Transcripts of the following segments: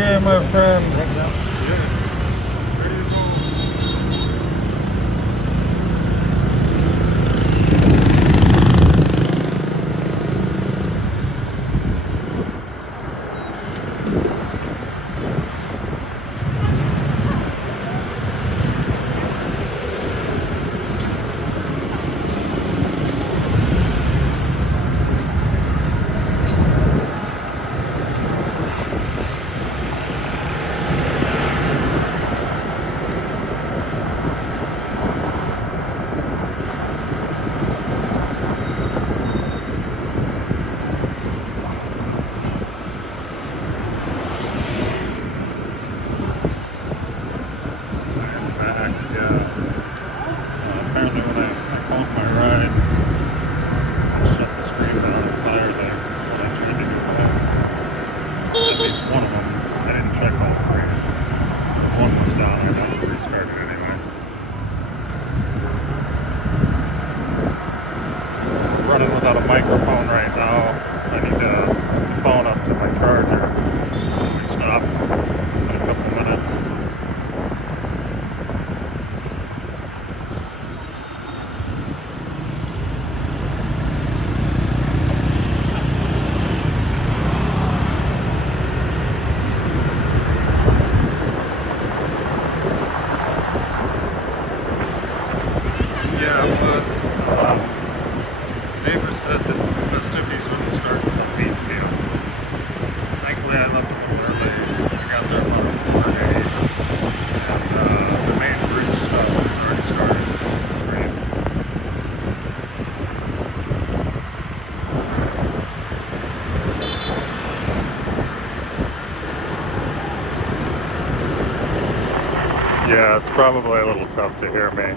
Okay, my friend. Apparently when I called my ride, I shut the stream down entirely when I tried to do that. At least one of them, I didn't check all three. One was down, I had to restart it anyway. I'm running without a microphone right now. I need to hook the phone up to my charger. We stop in a couple minutes. Yeah, it was. Neighbors said that the festivities wouldn't start until 8 p.m. Thankfully, I left a little early. I got there about a quarter to 8. And the main bridge stuff was already started. Great. Yeah, it's probably a little tough to hear me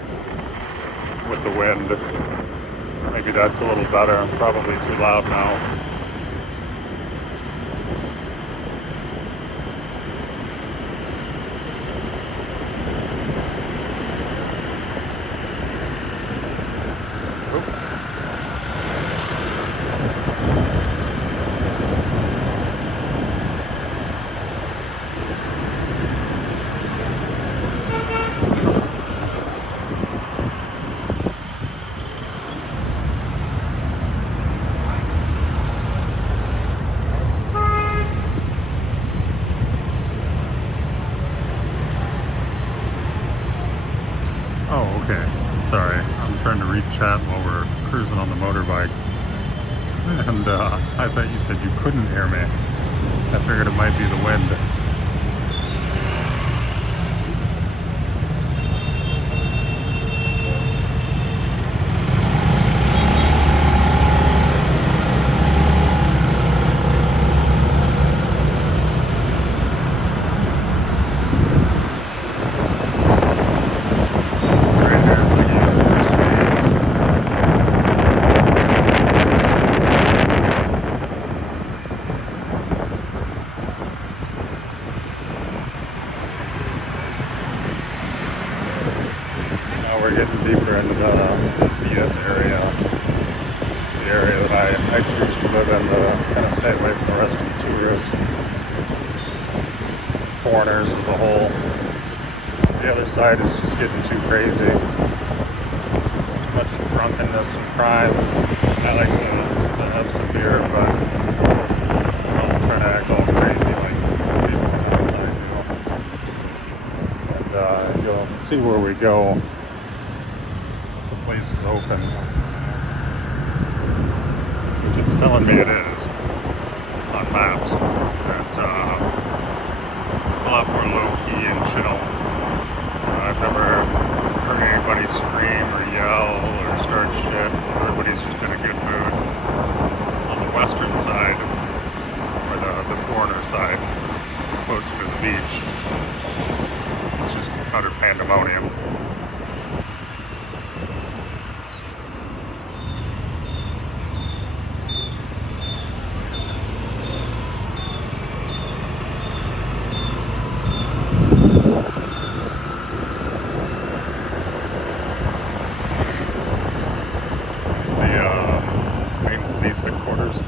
with the wind. Maybe that's a little better. I'm probably too loud now. Oh, okay. Sorry. I'm trying to read chat while we're cruising on the motorbike. And I thought you said you couldn't hear me. I figured it might be the wind. We're getting deeper into the Viet area, the area that I choose to live in to kind of stay away from the rest of the tourists, foreigners as a whole. The other side is just getting too crazy. Too much drunkenness and crime. I like to have some beer, but I don't try to act all crazy like people on the outside do. And you'll see where we go. Place is open, which it's telling me it is on maps. It's a lot more low-key and chill. I've never heard anybody scream or yell or start shit. Everybody's just in a good mood. On the western side, or the foreigner side, closer to the beach, it's just utter pandemonium. Headquarters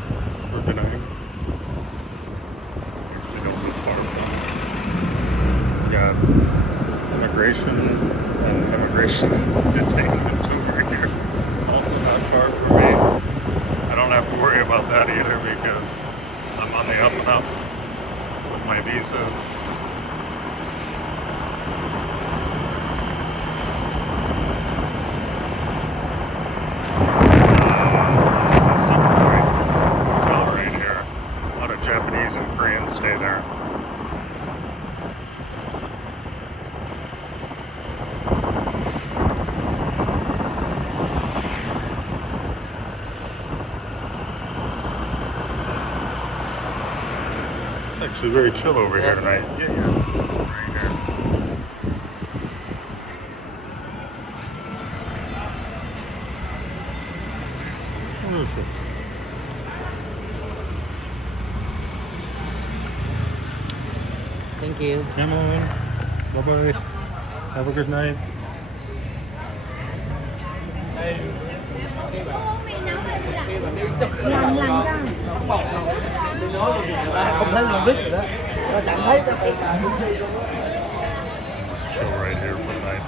for tonight. Usually don't live far from. immigration and immigration detainment over here. Also not far from me. I don't have to worry about that either because I'm on the up and up with my visas. Japanese and Koreans stay there. It's actually very chill over here tonight. Yeah. Right here. Perfect. Thank you. Come on. Bye-bye. Have a good night. Lành ra. Không thấy lòng đít rồi đó. Nó chẳng thấy đó. Chill right here for the night.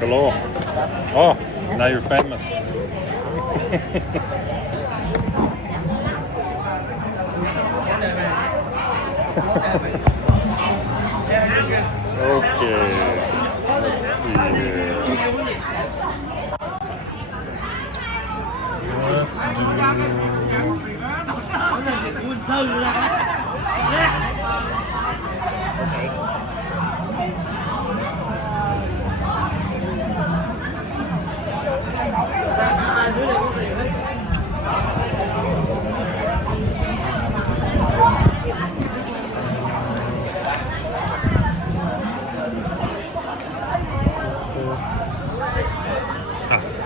Hello. Oh, now you're famous. Okay. Let's see here. Let's do.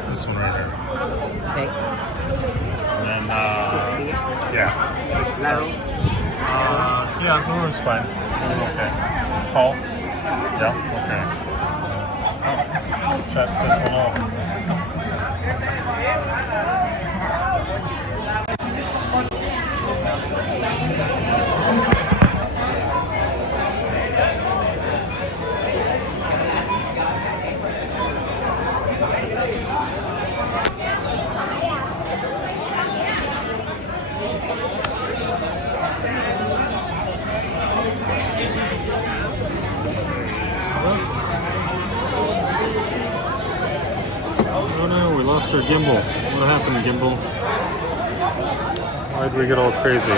This one right here. Okay. And then, yeah. Laro. Yeah, Brewer's fine. Okay. Tall? Yeah, okay. Oh, chat says hello. Oh no, we lost our gimbal. What happened, gimbal? Why did we get all crazy?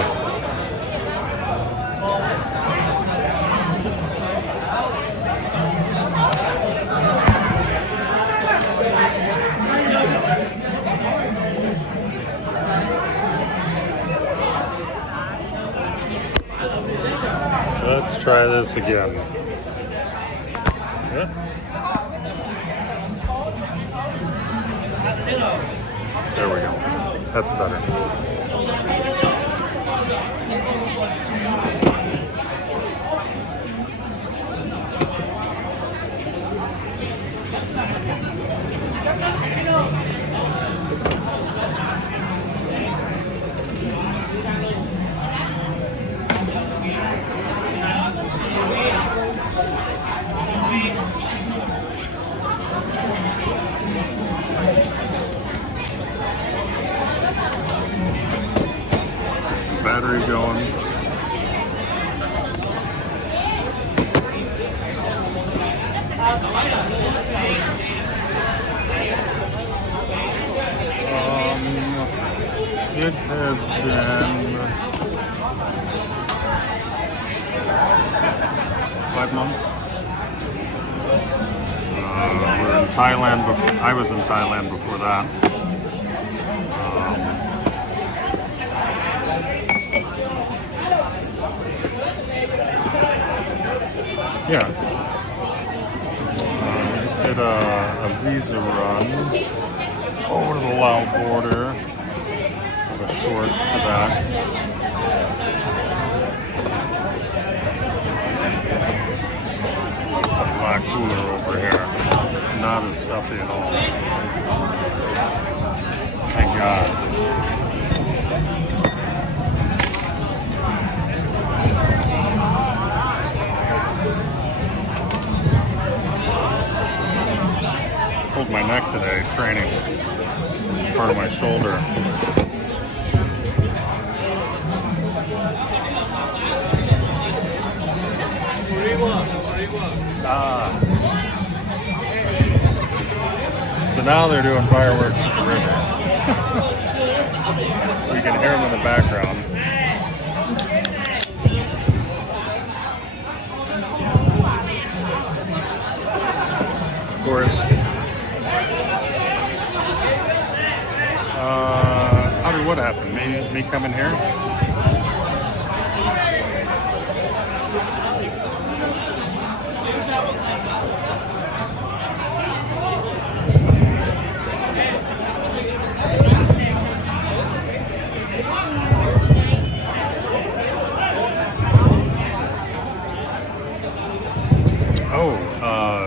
Let's try this again. Yeah. There we go. That's better. Battery going. It has been 5 months. We're in Thailand. I was in Thailand before that. Yeah. Just did a visa run over to the Lao border. short for that. It's a black cooler over here. Not as stuffy at all. Thank God. Pulled my neck today training. Part of my shoulder. So now they're doing fireworks at the river. You can hear them in the background. Of course, what happened? Me coming here?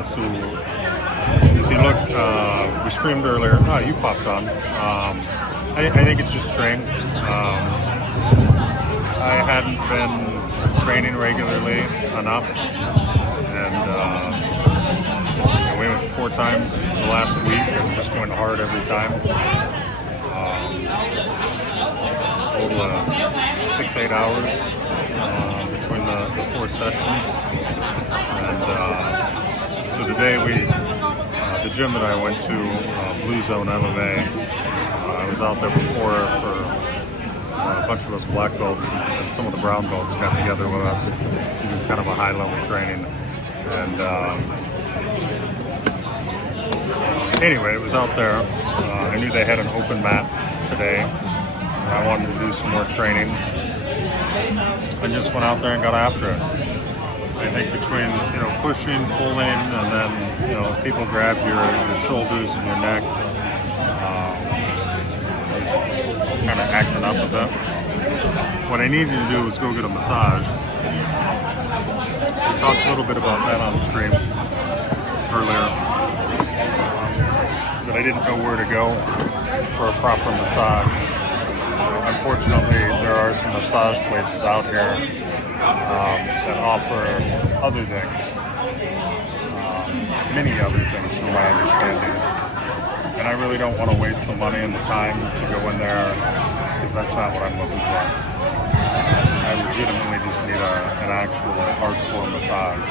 So if you look, we streamed earlier. Oh, you popped on. I think it's just strain. I hadn't been training regularly enough, and we went 4 times the last week and just went hard every time. Total of 6-8 hours between the 4 sessions, and so today the gym that I went to, Blue Zone MMA. I was out there before for a bunch of us black belts and some of the brown belts got together with us to do kind of a high-level training. And anyway, it was out there. I knew they had an open mat today, and I wanted to do some more training. I just went out there and got after it. I think between pushing, pulling, and then if people grab your shoulders and your neck, it's kind of acting up a bit. What I needed to do was go get a massage. We talked a little bit about that on stream earlier, but I didn't know where to go for a proper massage. Unfortunately, there are some massage places out here that offer other things, many other things from my understanding. And I really don't want to waste the money and the time to go in there because that's not what I'm looking for. I legitimately just need an actual hardcore massage.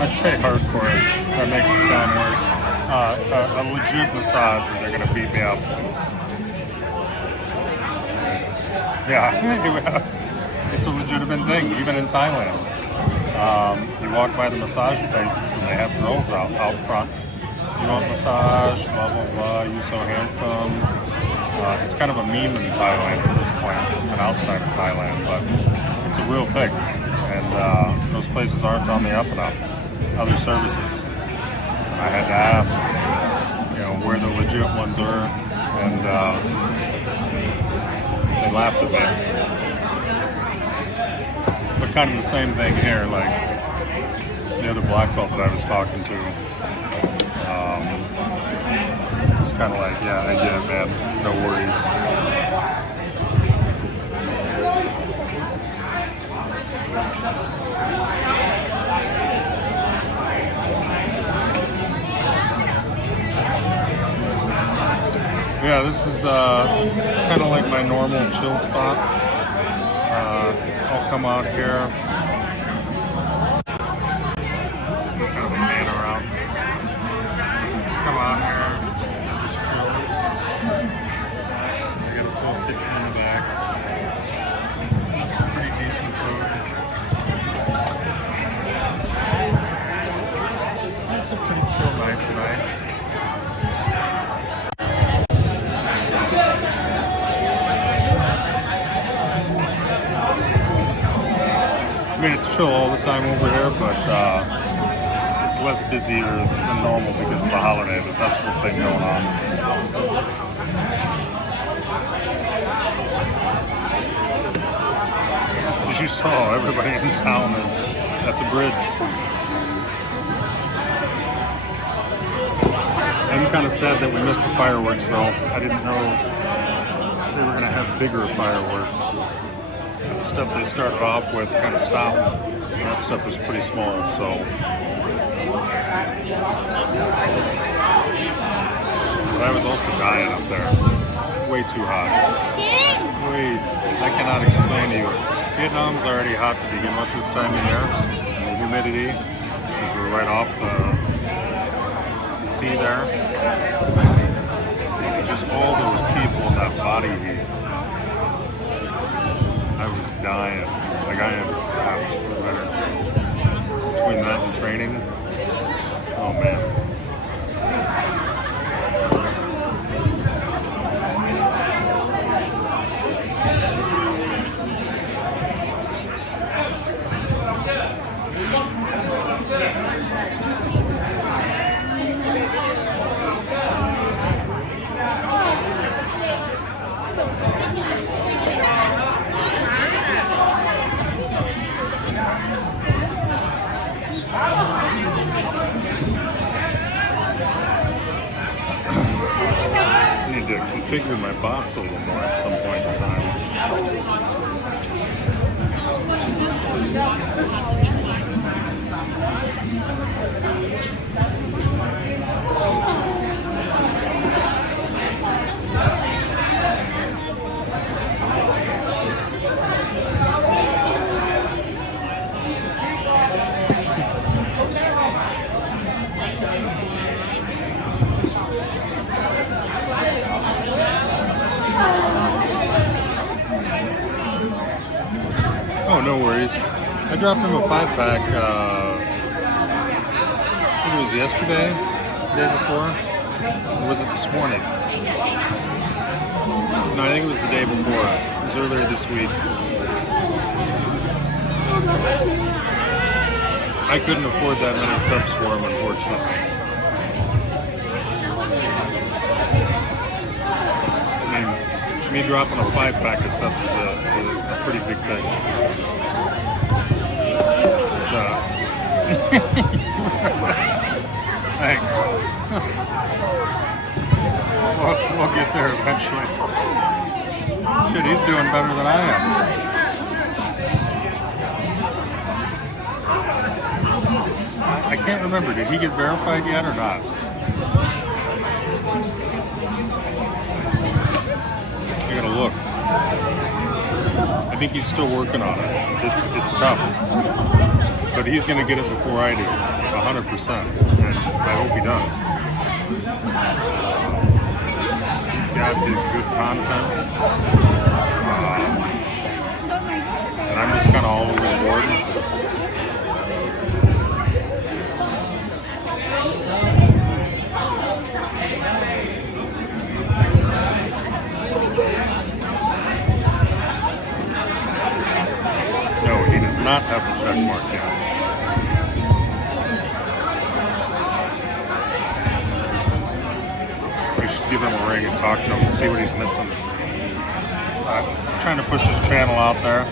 I say hardcore, that makes it sound worse. A legit massage where they're going to beat me up. Yeah. It's a legitimate thing, even in Thailand. You walk by the massage places and they have girls out front. You want massage, blah, blah, blah, you're so handsome. It's kind of a meme in Thailand at this point, and outside of Thailand, but it's a real thing. And those places aren't on the up and up. Other services. I had to ask, where the legit ones are, and they laughed at me. But kind of the same thing here, like the other black belt that I was talking to, was kind of like, yeah, I get it, man, no worries. Yeah, this is kind of like my normal chill spot. I'll come out here. Kind of a man around. Come out here, just chill. I got a full kitchen in the back. Some pretty decent food. It's a pretty chill night tonight. I mean, it's chill all the time over here, but it's less busier than normal because of the holiday, the festival thing going on. As you saw, everybody in town is at the bridge. I'm kind of sad that we missed the fireworks though. I didn't know they were going to have bigger fireworks. The stuff they started off with kind of stopped. And that stuff was pretty small, so. But I was also dying up there. Way too hot. I cannot explain to you. Vietnam's already hot to begin with this time of year. And the humidity, because we're right off the sea there. And just all those people in that body heat. I was dying. Like I am sapped of energy. Between that and training, oh man. I need to configure my bots a little more at some point in time. Oh, no worries. I dropped him a 5-pack, I think it was yesterday, the day before, or was it this morning? No, I think it was the day before. It was earlier this week. I couldn't afford that many subs for him, unfortunately. I mean, me dropping a 5-pack of subs is a pretty big thing. Thanks. We'll get there eventually. Shit, he's doing better than I am. I can't remember. Did he get verified yet or not? I gotta look. I think he's still working on it. It's tough. But he's gonna get it before I do. 100%. And I hope he does. He's got his good content. And I'm just kind of all over the board. No, he does not have the check mark yet. We should give him a ring and talk to him and see what he's missing. Trying to push his channel out there.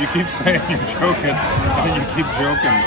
You keep saying you're joking, and then you keep joking.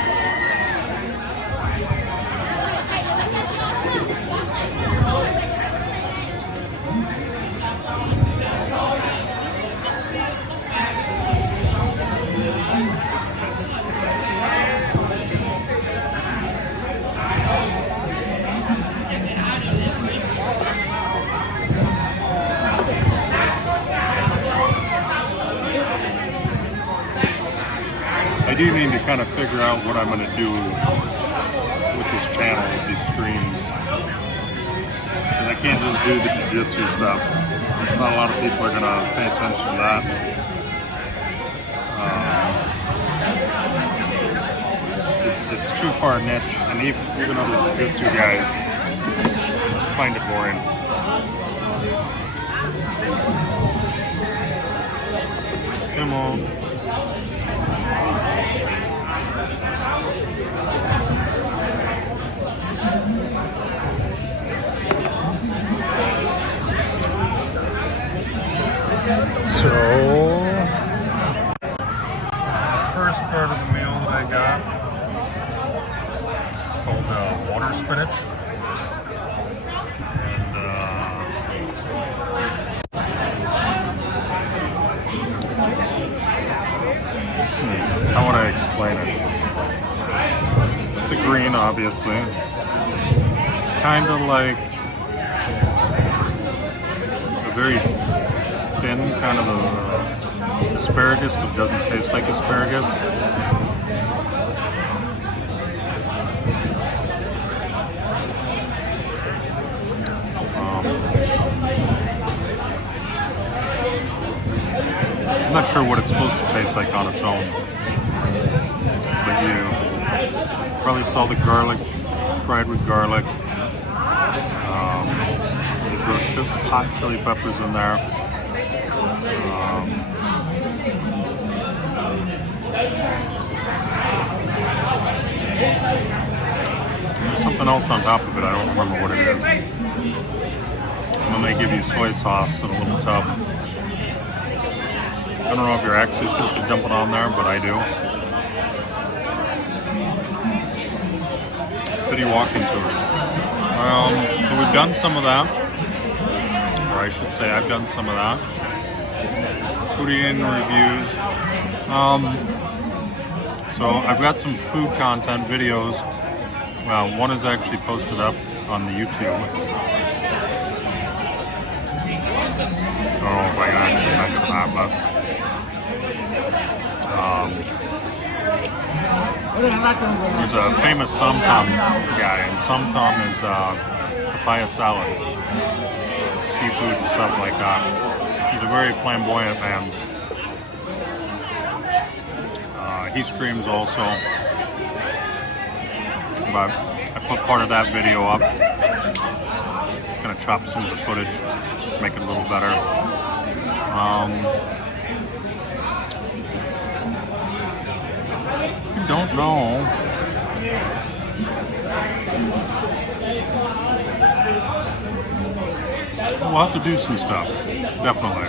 I do need to kind of figure out what I'm going to do with this channel, with these streams. Because I can't just do the jiu-jitsu stuff. Not a lot of people are going to pay attention to that. It's too far niche, and even other jiu-jitsu guys find it boring. Come on. leftover spinach. And how would I explain it? It's a green, obviously. It's kind of like a very thin kind of a asparagus, but doesn't taste like asparagus. I'm not sure what it's supposed to taste like on its own, but you probably saw the garlic. It's fried with garlic. You throw hot chili peppers in there. There's something else on top of it. I don't remember what it is. And then they give you soy sauce in a little tub. I don't know if you're actually supposed to dump it on there, but I do. City walking tours. So we've done some of that. Or I should say I've done some of that. Foodie in reviews. So I've got some food content videos. One is actually posted up on the YouTube. I don't know if I can actually mention that, but there's a famous Som Tom guy, and Som Tom is papaya salad, seafood and stuff like that. He's a very flamboyant man. He streams also, but I put part of that video up. Gonna chop some of the footage, make it a little better. I don't know. We'll have to do some stuff, definitely.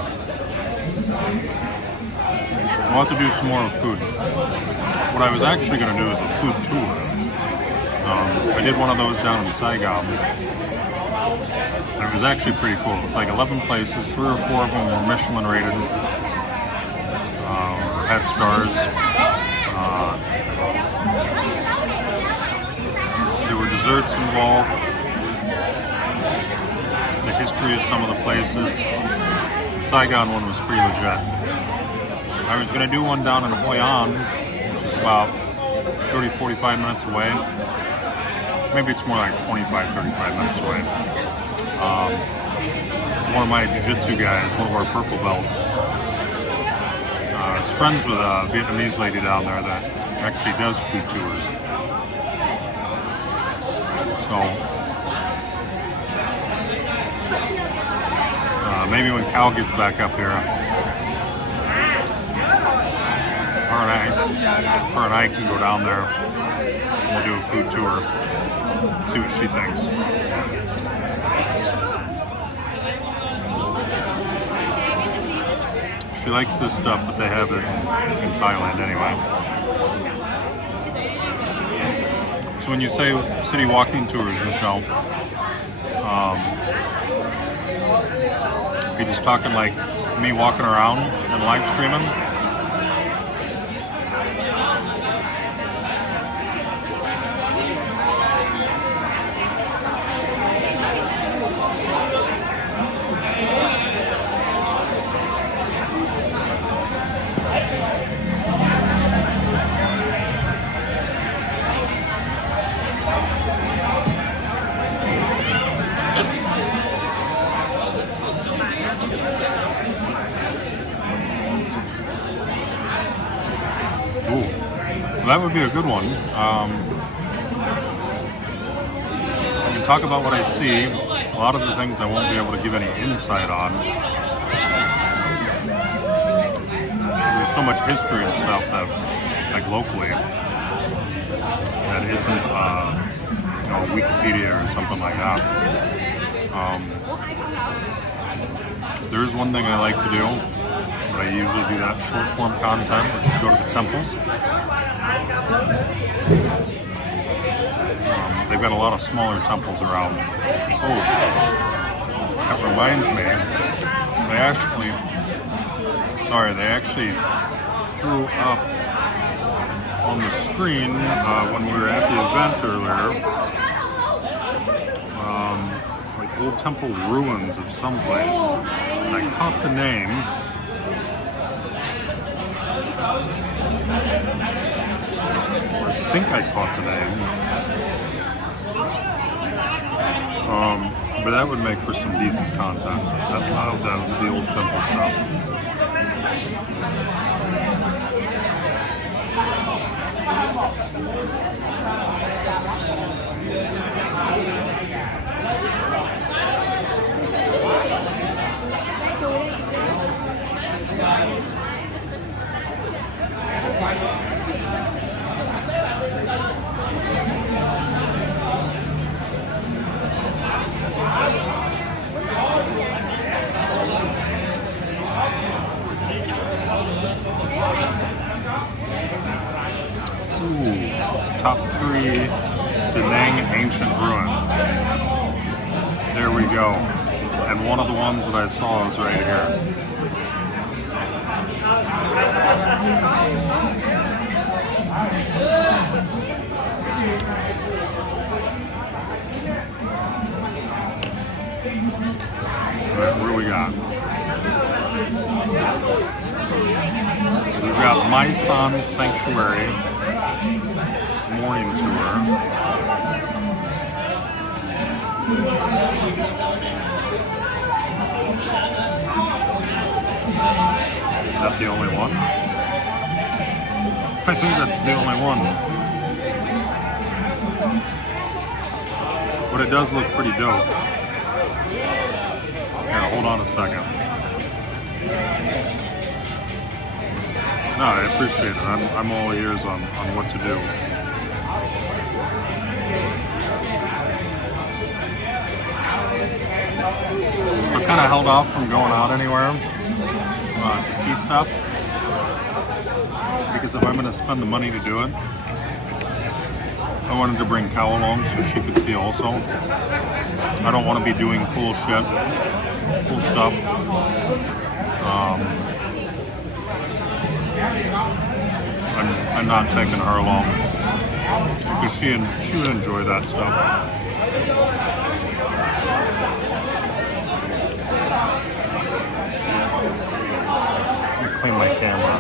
We'll have to do some more food. What I was actually going to do is a food tour. I did one of those down in Saigon. And it was actually pretty cool. It's like 11 places, 3 or 4 of them were Michelin rated, had stars. There were desserts involved. The history of some of the places. The Saigon one was pretty legit. I was going to do one down in Hoi An, which is about 30-45 minutes away. Maybe it's more like 25-35 minutes away. It's one of my jiu-jitsu guys, one of our purple belts. I was friends with a Vietnamese lady down there that actually does food tours. So maybe when Cal gets back up here, her and I can go down there and we'll do a food tour, see what she thinks. She likes this stuff, but they have it in Thailand anyway. So when you say city walking tours, Michelle, are you just talking like me walking around and live streaming? That would be a good one. I can talk about what I see. A lot of the things I won't be able to give any insight on. There's so much history and stuff that, like locally, that isn't, Wikipedia or something like that. There's one thing I like to do, but I usually do that short form content, which is go to the temples. They've they've got a lot of smaller temples around. Oh, that reminds me, they actually threw up on the screen when we were at the event earlier, like old temple ruins of someplace, and I caught the name. I think I caught the name. But that would make for some decent content. I love the old temple stuff. Top 3 Da Nang ancient ruins. There we go. And one of the ones that I saw is right here. Alright, what do we got? So we've got Maisan Sanctuary morning tour. Is that the only one? I think that's the only one. But it does look pretty dope. Here, hold on a second. No, I appreciate it. I'm all ears on what to do. I kind of held off from going out anywhere to see stuff, because if I'm going to spend the money to do it, I wanted to bring Cow along so she could see also. I don't want to be doing cool shit, cool stuff. I'm not taking her along because she would enjoy that stuff. Let me clean my camera.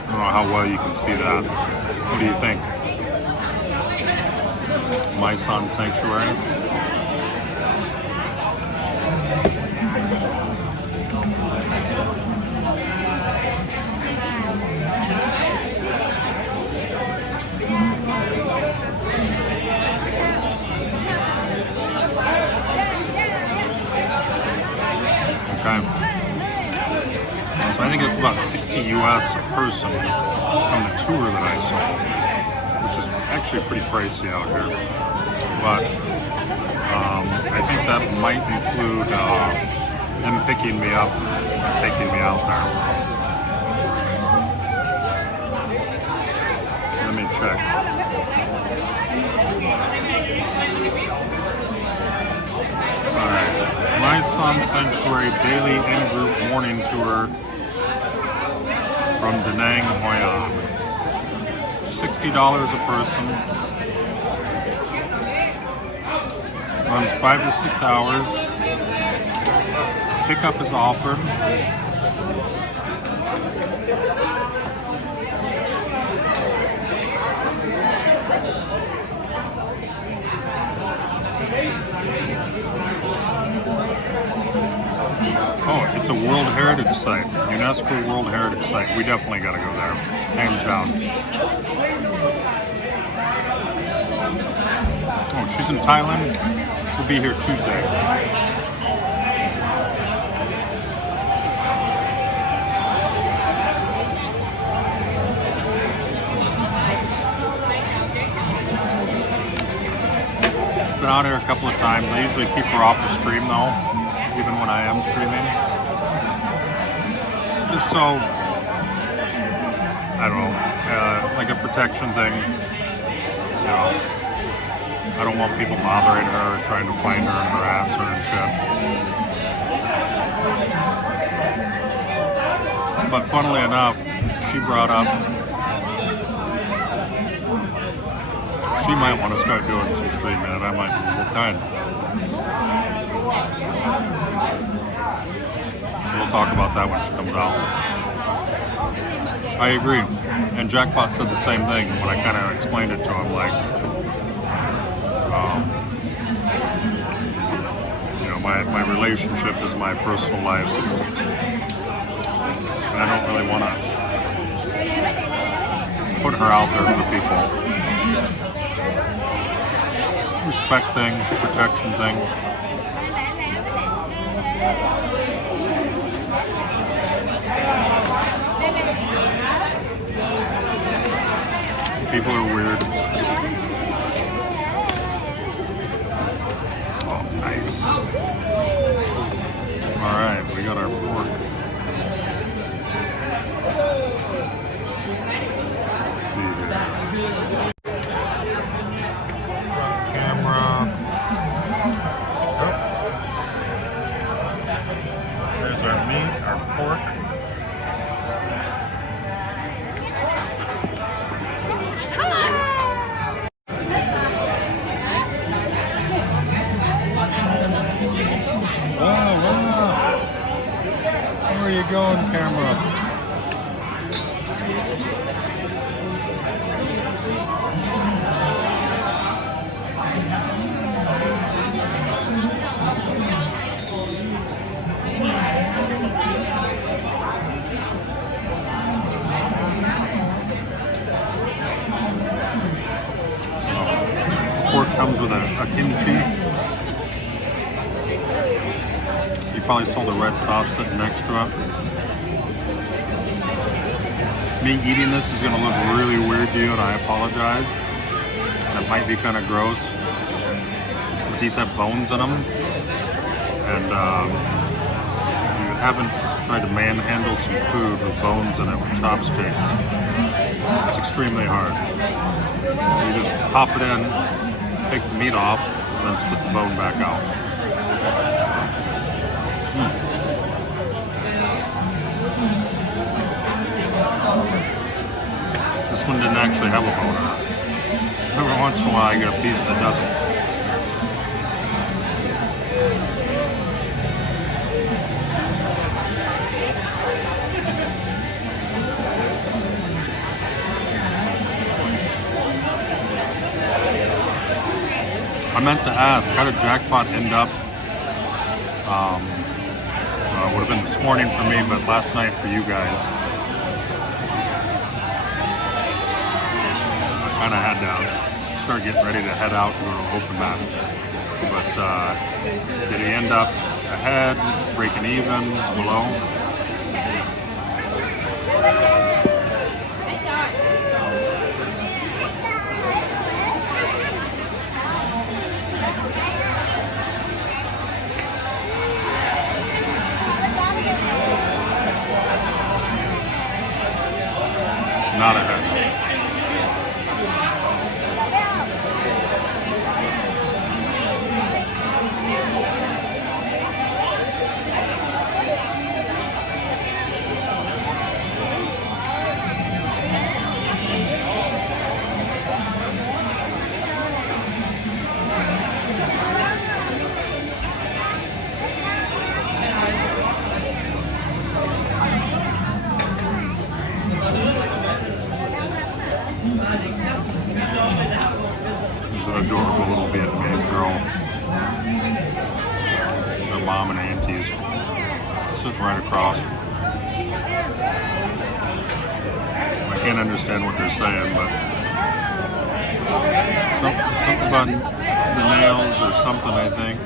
I don't know how well you can see that. What do you think? Maisan Sanctuary. Okay. So I think it's about 60 US a person from the tour that I saw, which is actually pretty pricey out here. But I think that might include them picking me up and taking me out there. Let me check. Alright. Maisan Sanctuary Daily In-Group Morning Tour from Da Nang, Hoi An. $60 a person. Runs 5 to 6 hours. Pickup is offered. Oh, it's a World Heritage Site. UNESCO World Heritage Site. We definitely got to go there. Hands down. Oh, she's in Thailand. She'll be here Tuesday. Been out here a couple of times. I usually keep her off the stream though, even when I am streaming. Just so I I don't know, like a protection thing. You know, I don't want people bothering her, trying to find her and harass her and shit. But funnily enough, she brought up she might want to start doing some streaming, and I might be, what kind? We'll talk about that when she comes out. I agree. And Jackpot said the same thing when I kind of explained it to him, like, you know, my relationship is my personal life. And I don't really want to put her out there for people. Respect thing, protection thing. People are weird. Oh, nice. Alright, we got our pork. Let's see here. Camera. Oh. There's our meat, our pork. Where are you going, camera? Pork comes with a kimchi. You probably saw the red sauce sitting next to it. Me eating this is going to look really weird to you, and I apologize. It might be kind of gross. But these have bones in them. And if you haven't tried to manhandle some food with bones in it with chopsticks, it's extremely hard. You just pop it in, take the meat off, and then split the bone back out. This one didn't actually have a bone in it. Every once in a while I get a piece that doesn't. I meant to ask, how did Jackpot end up? Would have been this morning for me, but last night for you guys. I kind of had to start getting ready to head out to go to open that. But did he end up ahead, breaking even, below? Not ahead. There's an adorable little Vietnamese girl. Their mom and aunties sitting right across. I can't understand what they're saying, but something about the nails or something, I think.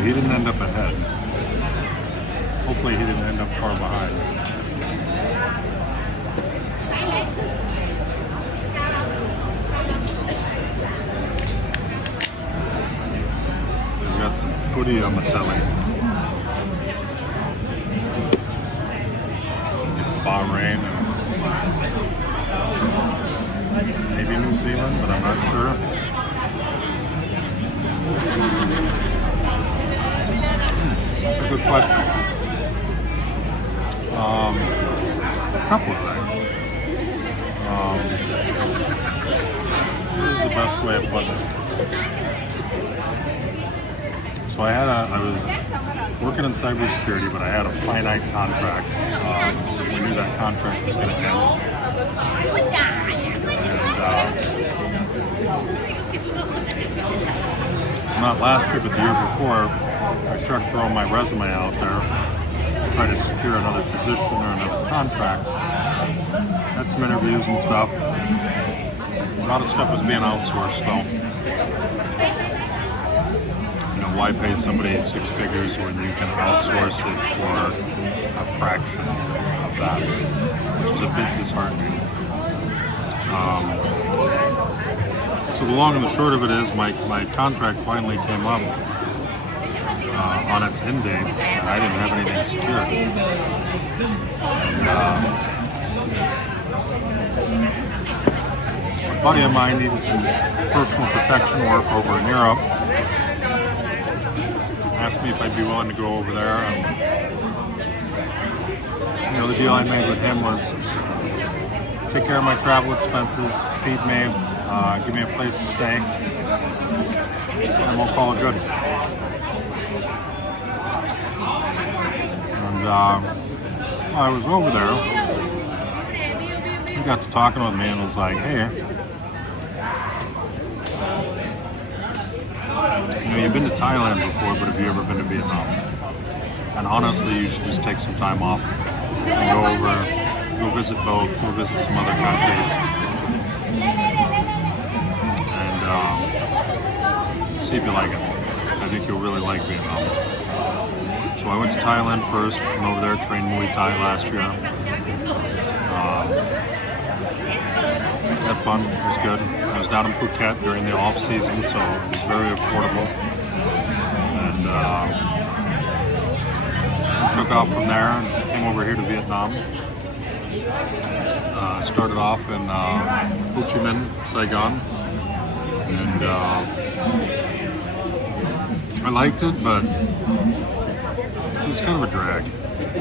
but he didn't end up ahead. Hopefully he didn't end up far behind. We've got some footy on the telly. It's Bahrain and maybe New Zealand, but I'm not sure. That's a good question. A couple of things. What is the best way of putting it? So I was working in cybersecurity, but I had a finite contract. We knew that contract was going to end. And so not last year, but the year before, I started throwing my resume out there to try to secure another position or another contract. Had some interviews and stuff. A lot of stuff was being outsourced though. You know, why pay somebody 6 figures when you can outsource it for a fraction of that, which is a bit disheartening. So the long and the short of it is my contract finally came up on its end date, and I didn't have anything secured. A buddy of mine needed some personal protection work over in Europe. Asked me if I'd be willing to go over there. And, you know, the deal I made with him was take care of my travel expenses, feed me, give me a place to stay, and we'll call it good. And while I was over there, he got to talking with me and was like, hey, you know, you've been to Thailand before, but have you ever been to Vietnam? And honestly, you should just take some time off and go over, go visit both, go visit some other countries, and see if you like it. I think you'll really like Vietnam. So I went to Thailand first, went over there, trained Muay Thai last year. Had fun, it was good. I was down in Phuket during the off season, so it was very affordable. And took off from there and came over here to Vietnam. Started off in Ho Chi Minh, Saigon. And I liked it, but it was kind of a drag,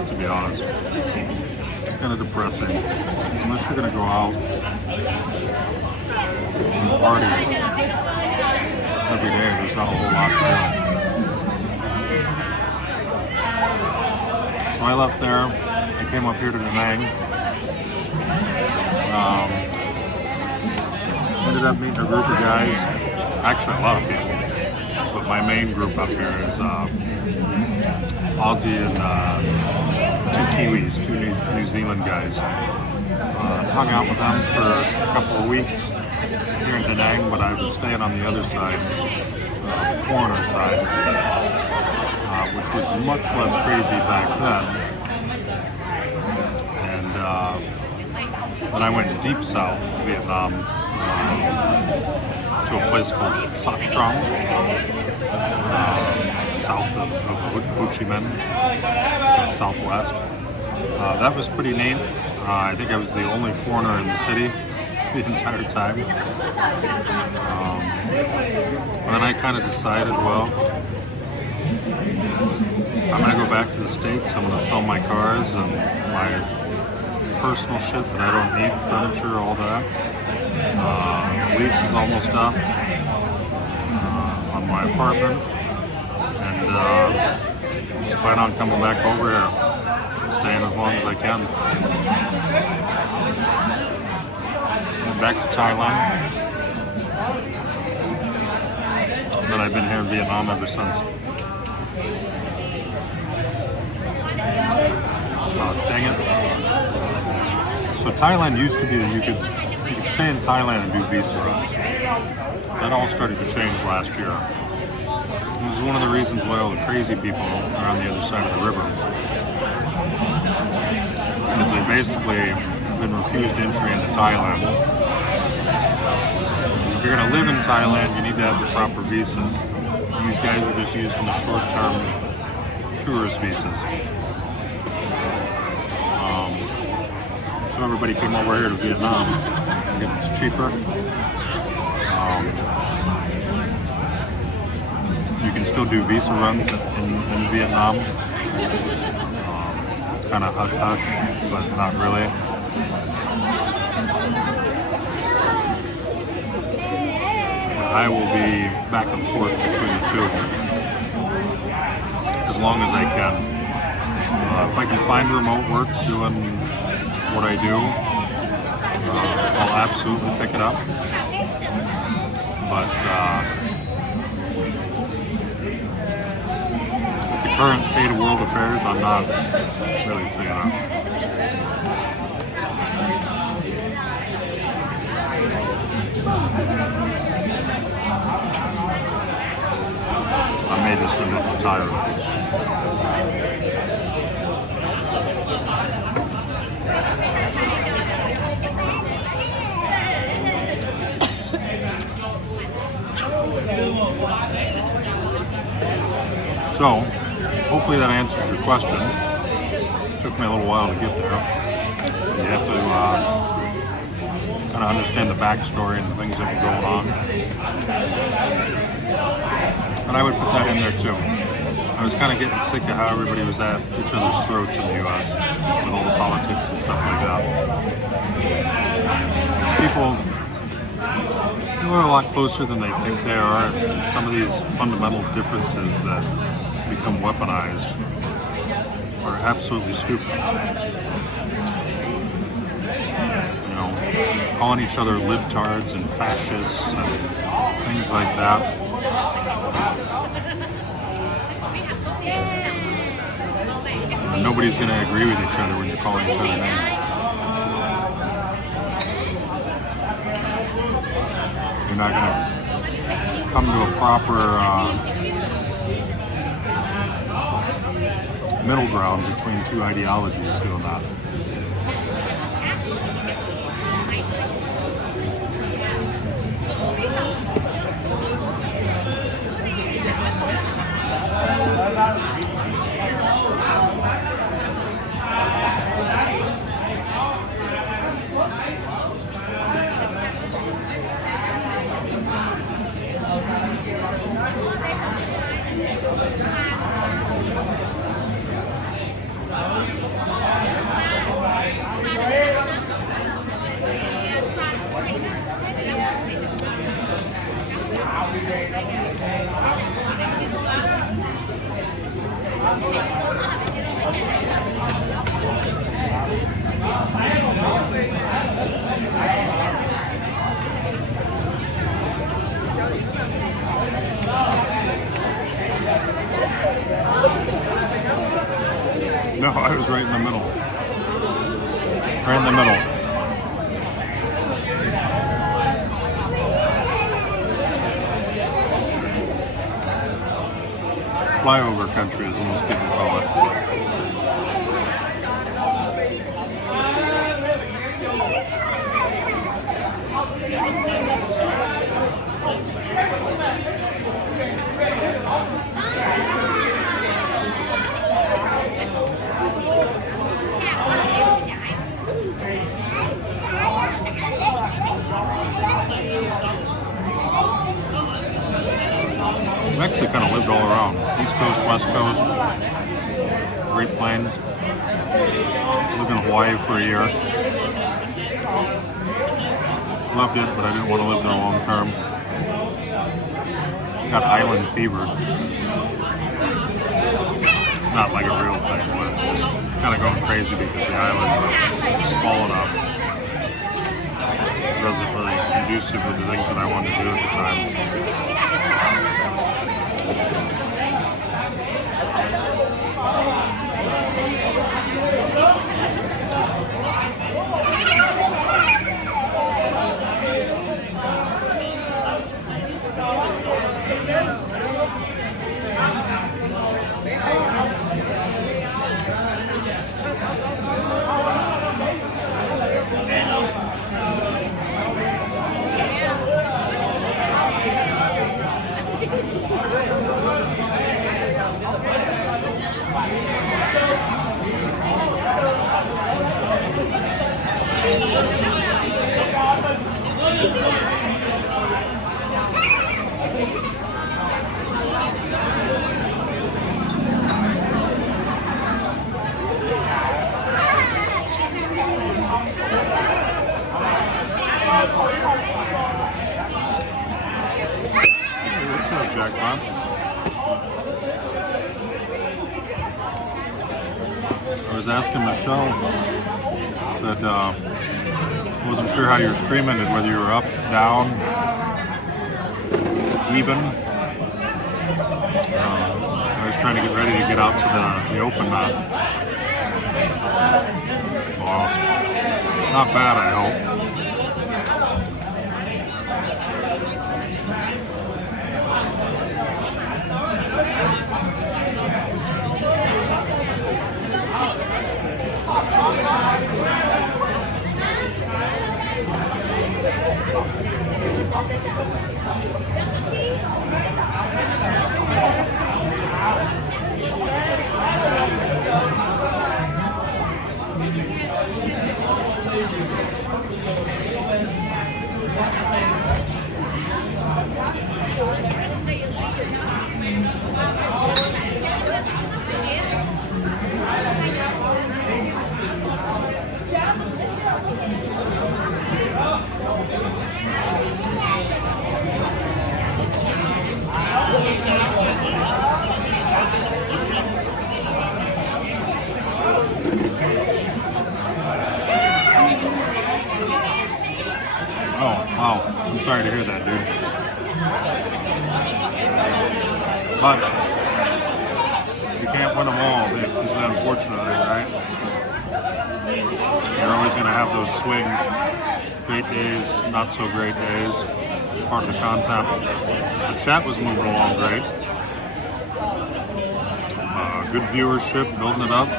to be honest. It's kind of depressing. Unless you're going to go out and party every day, there's not a whole lot to do. So I left there. I came up here to Da Nang. Ended up meeting a group of guys. Actually, a lot of people. But my main group up here is Aussie and 2 Kiwis, 2 New Zealand guys. Hung out with them for a couple of weeks here in Da Nang, but I was staying on the other side, the foreigner side, which was much less crazy back then. And then I went deep south Vietnam to a place called Sac Trong, south of Ho Chi Minh, to the southwest. That was pretty neat. I think I was the only foreigner in the city the entire time. And then I kind of decided, well, I'm going to go back to the States. I'm going to sell my cars and my personal shit that I don't need, furniture, all that. Lease is almost up on my apartment. And just plan on coming back over here. Staying as long as I can. Went back to Thailand. And then I've been here in Vietnam ever since. Dang it. So Thailand used to be that you could stay in Thailand and do visa runs. That all started to change last year. This is one of the reasons why all the crazy people are on the other side of the river. Because they basically have been refused entry into Thailand. If you're going to live in Thailand, you need to have the proper visas. And these guys are just using the short-term tourist visas. So everybody came over here to Vietnam because it's cheaper. You can still do visa runs in Vietnam. It's kind of hush-hush, but not really. I will be back and forth between the two as long as I can. If I can find remote work doing what I do, I'll absolutely pick it up. But with the current state of world affairs, I'm not really seeing it. I may just end up retired. So, hopefully that answers your question. It took me a little while to get there. You have to kind of understand the backstory and the things that are going on. And I would put that in there too. I was kind of getting sick of how everybody was at each other's throats in the U.S. with all the politics and stuff like that. People are a lot closer than they think they are, and some of these fundamental differences that become weaponized are absolutely stupid. You know, calling each other libtards and fascists and things like that. And nobody's going to agree with each other when you're calling each other names. You're not going to come to a proper middle ground between two ideologies doing that. No, I was right in the middle. Right in the middle. Flyover country, as most people call it. I've actually kind of lived all around. East Coast, West Coast, Great Plains. Lived in Hawaii for a year. Loved it, but I didn't want to live there long term. Got island fever. Not like a real thing, but just kind of going crazy because the island is small enough. It wasn't really conducive to the things that I wanted to do at the time. Jackpot. I was asking Michelle, said, wasn't sure how you were streaming it, whether you were up, down, even. I was trying to get ready to get out to the open knot. Lost. Not bad, I hope. Wow, I'm sorry to hear that, dude. But you can't win them all, is the unfortunate thing, right? You're always going to have those swings, great days, not so great days, part of the content. The chat was moving along great. Good viewership, building it up.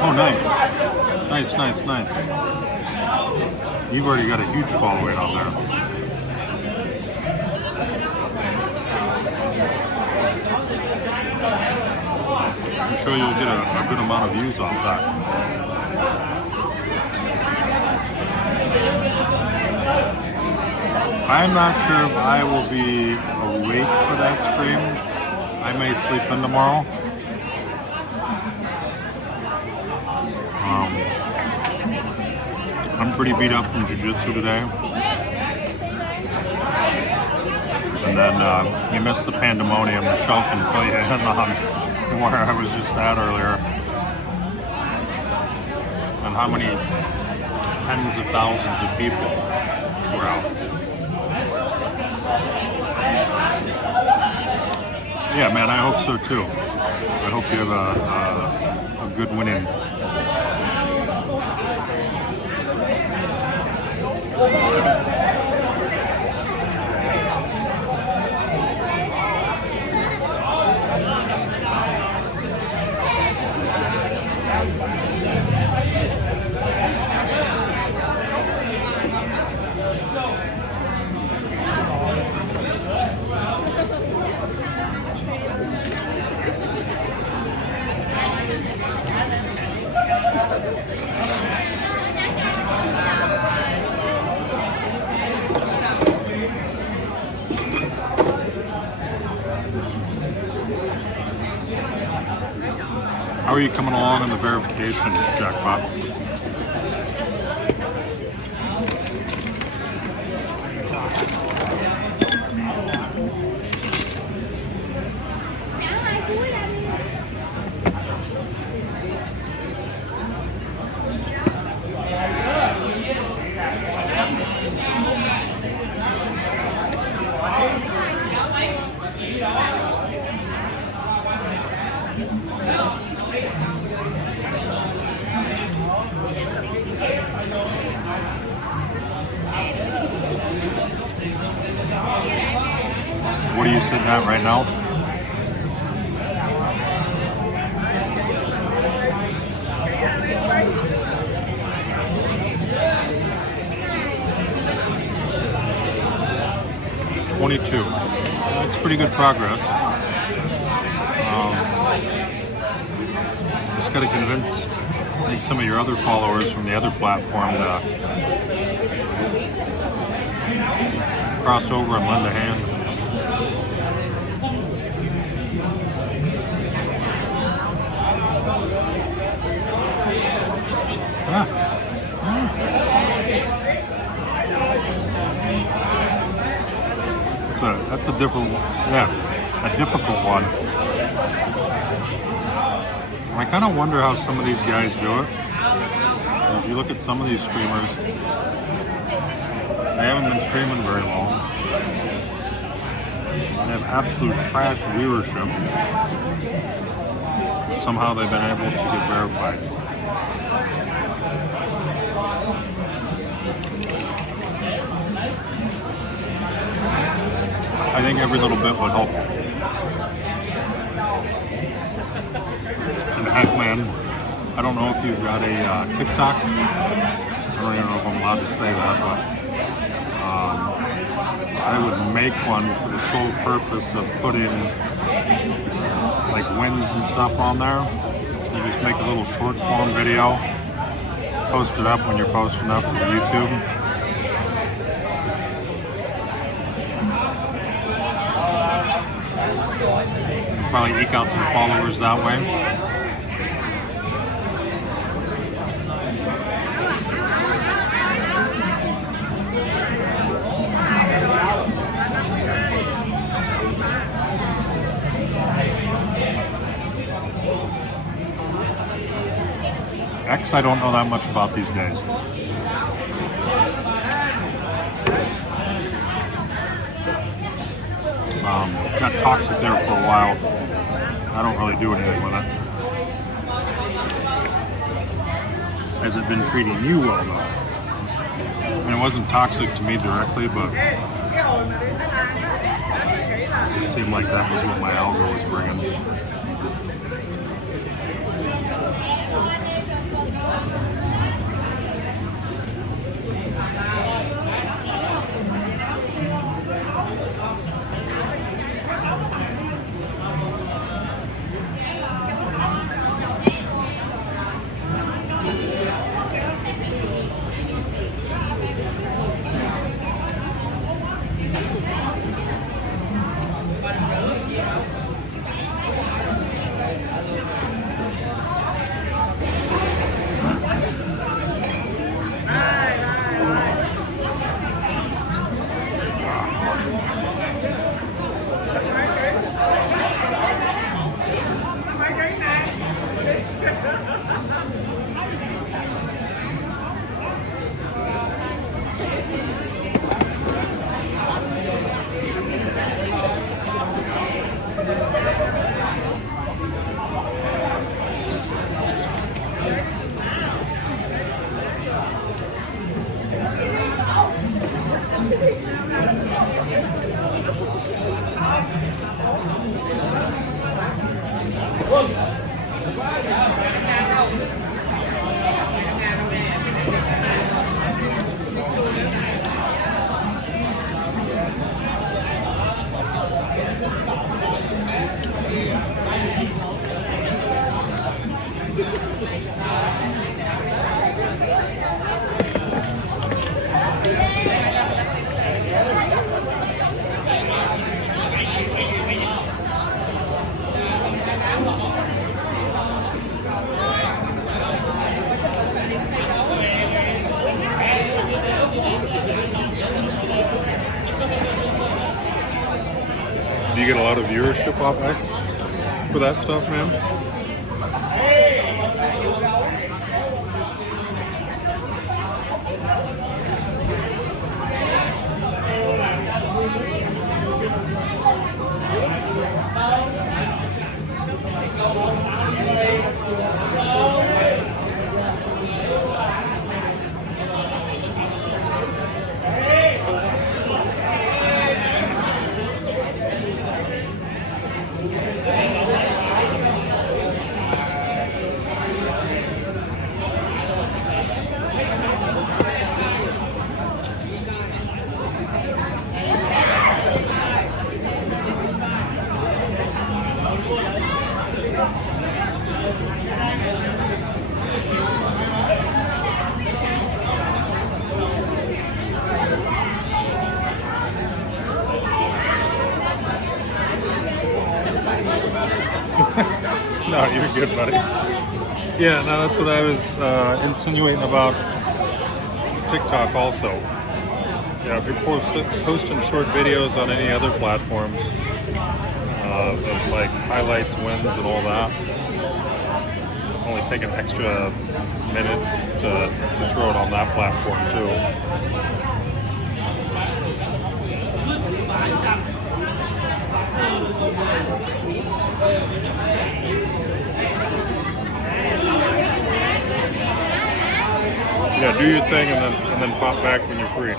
Oh, nice. Nice. You've already got a huge following out there. I'm sure you'll get a good amount of views off that. I'm not sure if I will be awake for that stream. I may sleep in tomorrow. I'm pretty beat up from jiu-jitsu today. And then you missed the pandemonium. Michelle can fill you in on where I was just at earlier. And how many tens of thousands of people were out. Yeah, man, I hope so too. I hope you have a good winning. How are you coming along in the verification, Jackpot? What are you sitting at right now? $22. That's pretty good progress. Just got to convince, I think, some of your other followers from the other platform to cross over and lend a hand. a difficult one. I kind of wonder how some of these guys do it. If you look at some of these streamers, they haven't been streaming very long. They have absolute trash viewership. Somehow they've been able to get verified. I think every little bit would help. And heck, man, I don't know if you've got a TikTok. I don't even know if I'm allowed to say that, but I would make one for the sole purpose of putting like wins and stuff on there. You just make a little short form video, post it up when you're posting up to YouTube. Probably eke out some followers that way. X, I don't know that much about these days. Got toxic there for a while. I don't really do anything with it. Has it been treating you well though? I mean, it wasn't toxic to me directly, but it just seemed like that was what my algo was bringing. Do you get a lot of viewership off X for that stuff, man? No, you're good, buddy. Yeah, no, that's what I was insinuating about TikTok also. Yeah, if you're posting short videos on any other platforms, of like highlights, wins, and all that, only take an extra minute to throw it on that platform too. Yeah, do your thing and then pop back when you're free.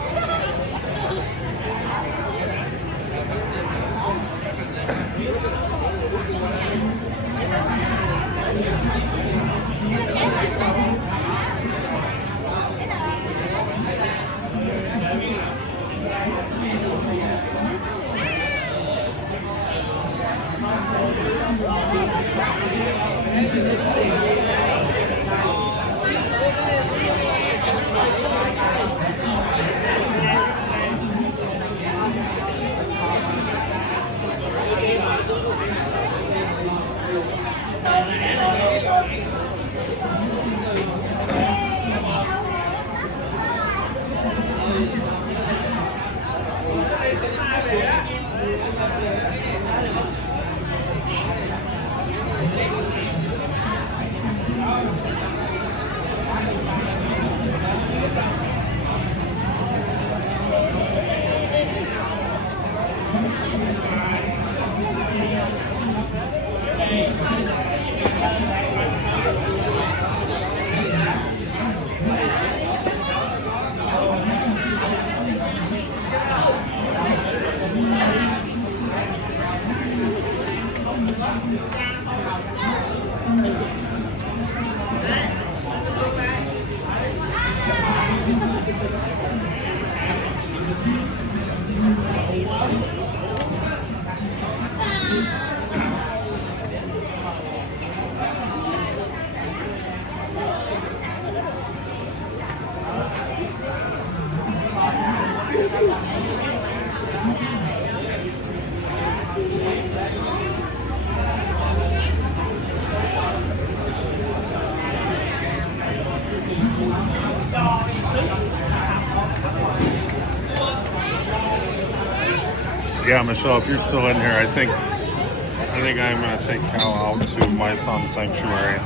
Yeah, Michelle, if you're still in here, I think I'm going to take Cal out to my son's sanctuary.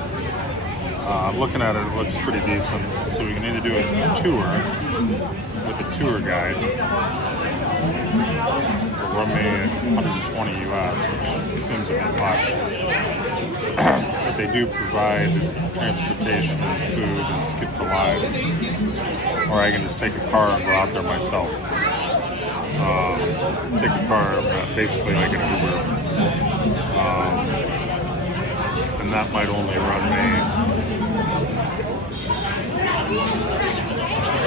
Looking at it, it looks pretty decent. So we can either do a tour with a tour guide, or run me 120 US, which seems a bit much. But they do provide transportation and food and skip the line. Or I can just take a car and go out there myself. Take a car, basically like an Uber. And that might only run me,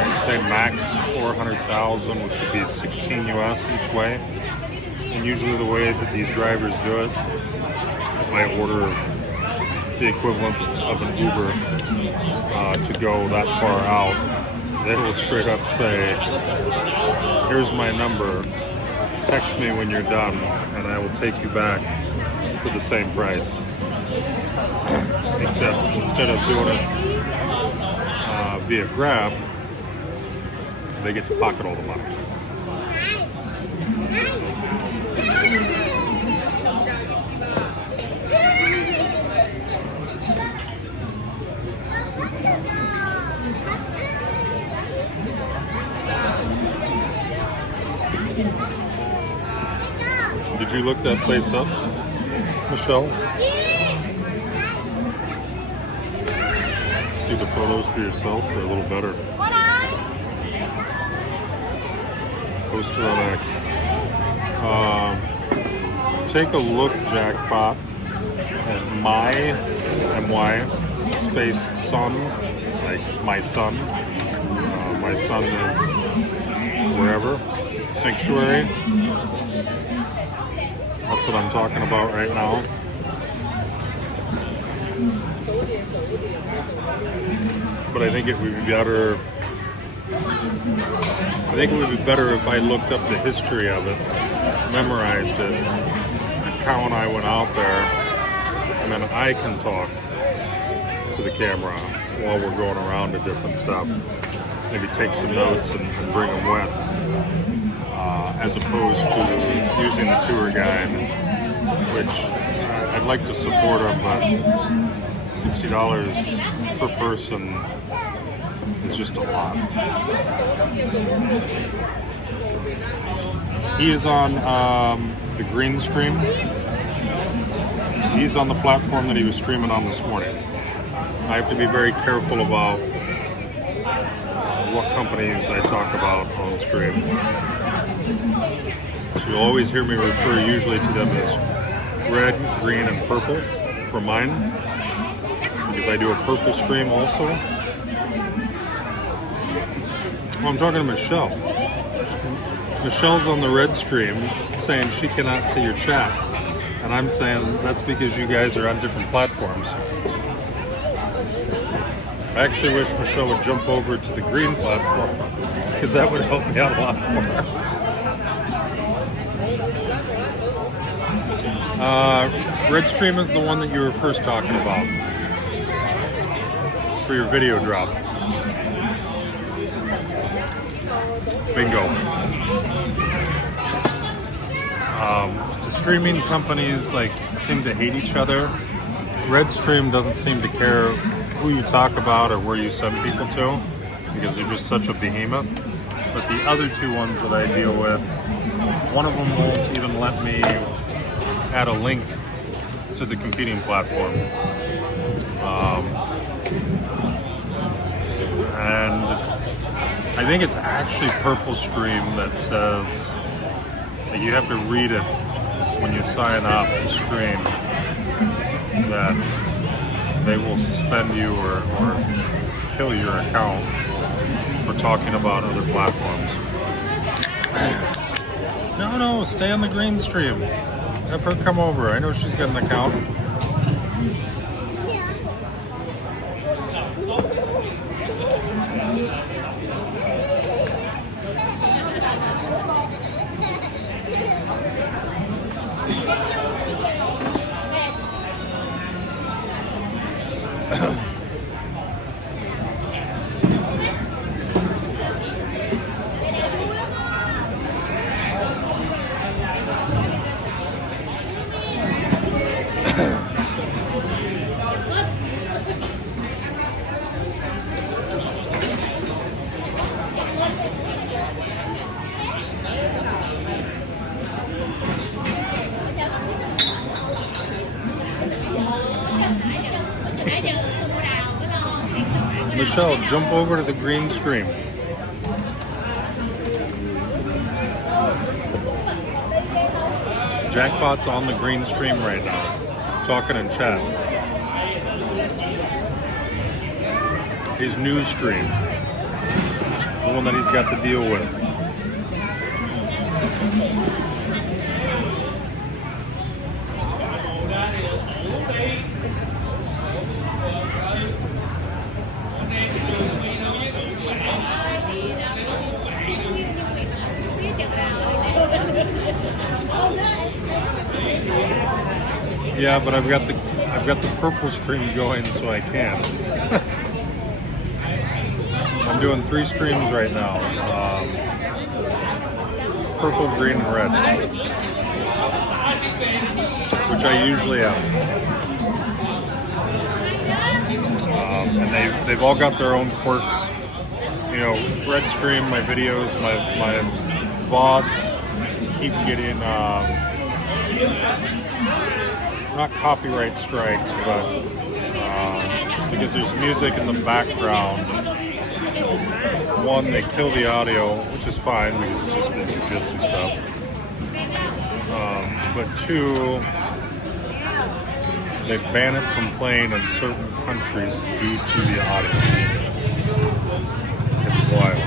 I'd say max 400,000, which would be 16 US each way. And usually the way that these drivers do it, if I order the equivalent of an Uber to go that far out, they will straight up say, here's my number, text me when you're done, and I will take you back for the same price. Except instead of doing it via Grab, they get to pocket all the money. Did you look that place up, Michelle? See the photos for yourself? They're a little better. Posted on X. Take a look, Jackpot, at my space son, like my son. My son is wherever. Sanctuary. That's what I'm talking about right now. But I think it would be better. I think it would be better if I looked up the history of it, memorized it, and Cal and I went out there, and then I can talk to the camera while we're going around to different stuff. Maybe take some notes and bring them with. as opposed to using the tour guide, which I'd like to support them, but $60 per person is just a lot. He is on the green stream. He's on the platform that he was streaming on this morning. I have to be very careful about what companies I talk about on stream. So you'll always hear me refer usually to them as red, green, and purple for mine, because I do a purple stream also. Well, I'm talking to Michelle. Michelle's on the red stream saying she cannot see your chat. And I'm saying that's because you guys are on different platforms. I actually wish Michelle would jump over to the green platform, because that would help me out a lot more. Red stream is the one that you were first talking about for your video drop. Bingo. The streaming companies seem to hate each other. Redstream doesn't seem to care who you talk about or where you send people to, because they're just such a behemoth. But the other two ones that I deal with, one of them won't even let me add a link to the competing platform. And I think it's actually Purple Stream that says that you have to read it when you sign up to stream, that they will suspend you or kill your account for talking about other platforms. No, stay on the green stream. Have her come over. I know she's got an account. Michelle, jump over to the green stream. Jackpot's on the green stream right now, talking in chat. His news stream, the one that he's got to deal with. Yeah, but I've got the purple stream going, so I can. I'm doing 3 streams right now: purple, green, and red, which I usually have. And they've all got their own quirks. You know, red stream, my videos, my VODs keep getting. Not copyright strikes, but because there's music in the background. One, they kill the audio, which is fine because it's just been jujitsu stuff. But 2, they ban it from playing in certain countries due to the audio. It's wild.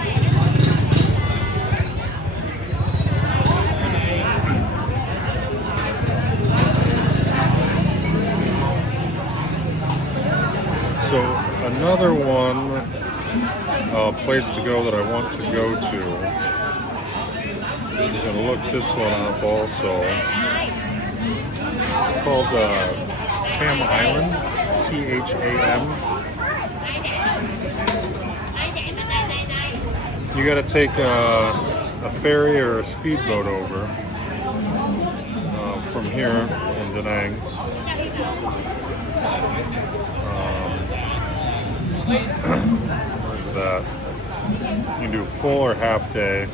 So another one, place to go that I want to go to, I'm going to look this one up also. It's called Cham Island, C-H-A-M. You got to take a ferry or a speedboat over from here in Da Nang. Where's that? You can do full or half day,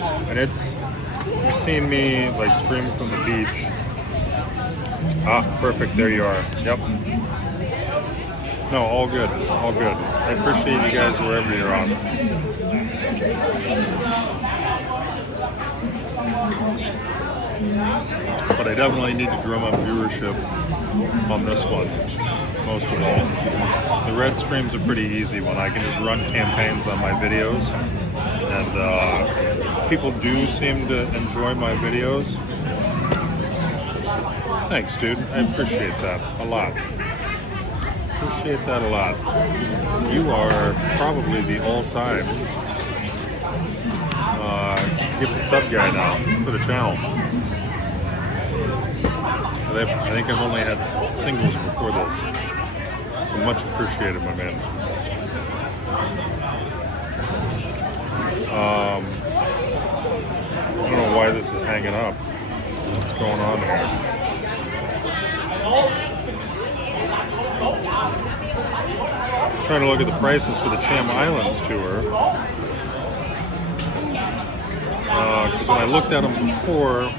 and you've seen me like stream from the beach. Ah, perfect. There you are. Yep. No, all good. All good. I appreciate you guys wherever you're on. But I definitely need to drum up viewership on this one, most of all. The red streams are pretty easy when I can just run campaigns on my videos, and people do seem to enjoy my videos. Thanks, dude. I appreciate that a lot. Appreciate that a lot. You are probably the all-time gifted sub guy now for the channel. I think I've only had singles before this. So much appreciated, my man. I don't know why this is hanging up. What's going on here? I'm trying to look at the prices for the Cham Islands tour. Because when I looked at them before,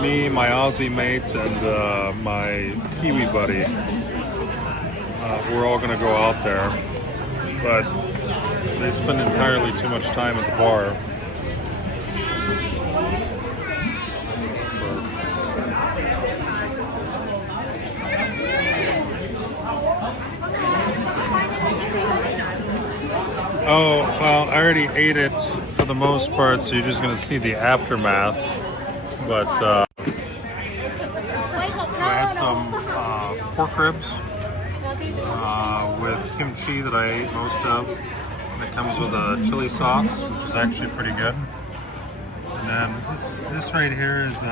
me, my Aussie mate, and my Kiwi buddy, we're all going to go out there. But they spend entirely too much time at the bar. Oh, well, I already ate it for the most part, so you're just going to see the aftermath. But, so I had some pork ribs with kimchi that I ate most of. And it comes with a chili sauce, which is actually pretty good. And then this right here is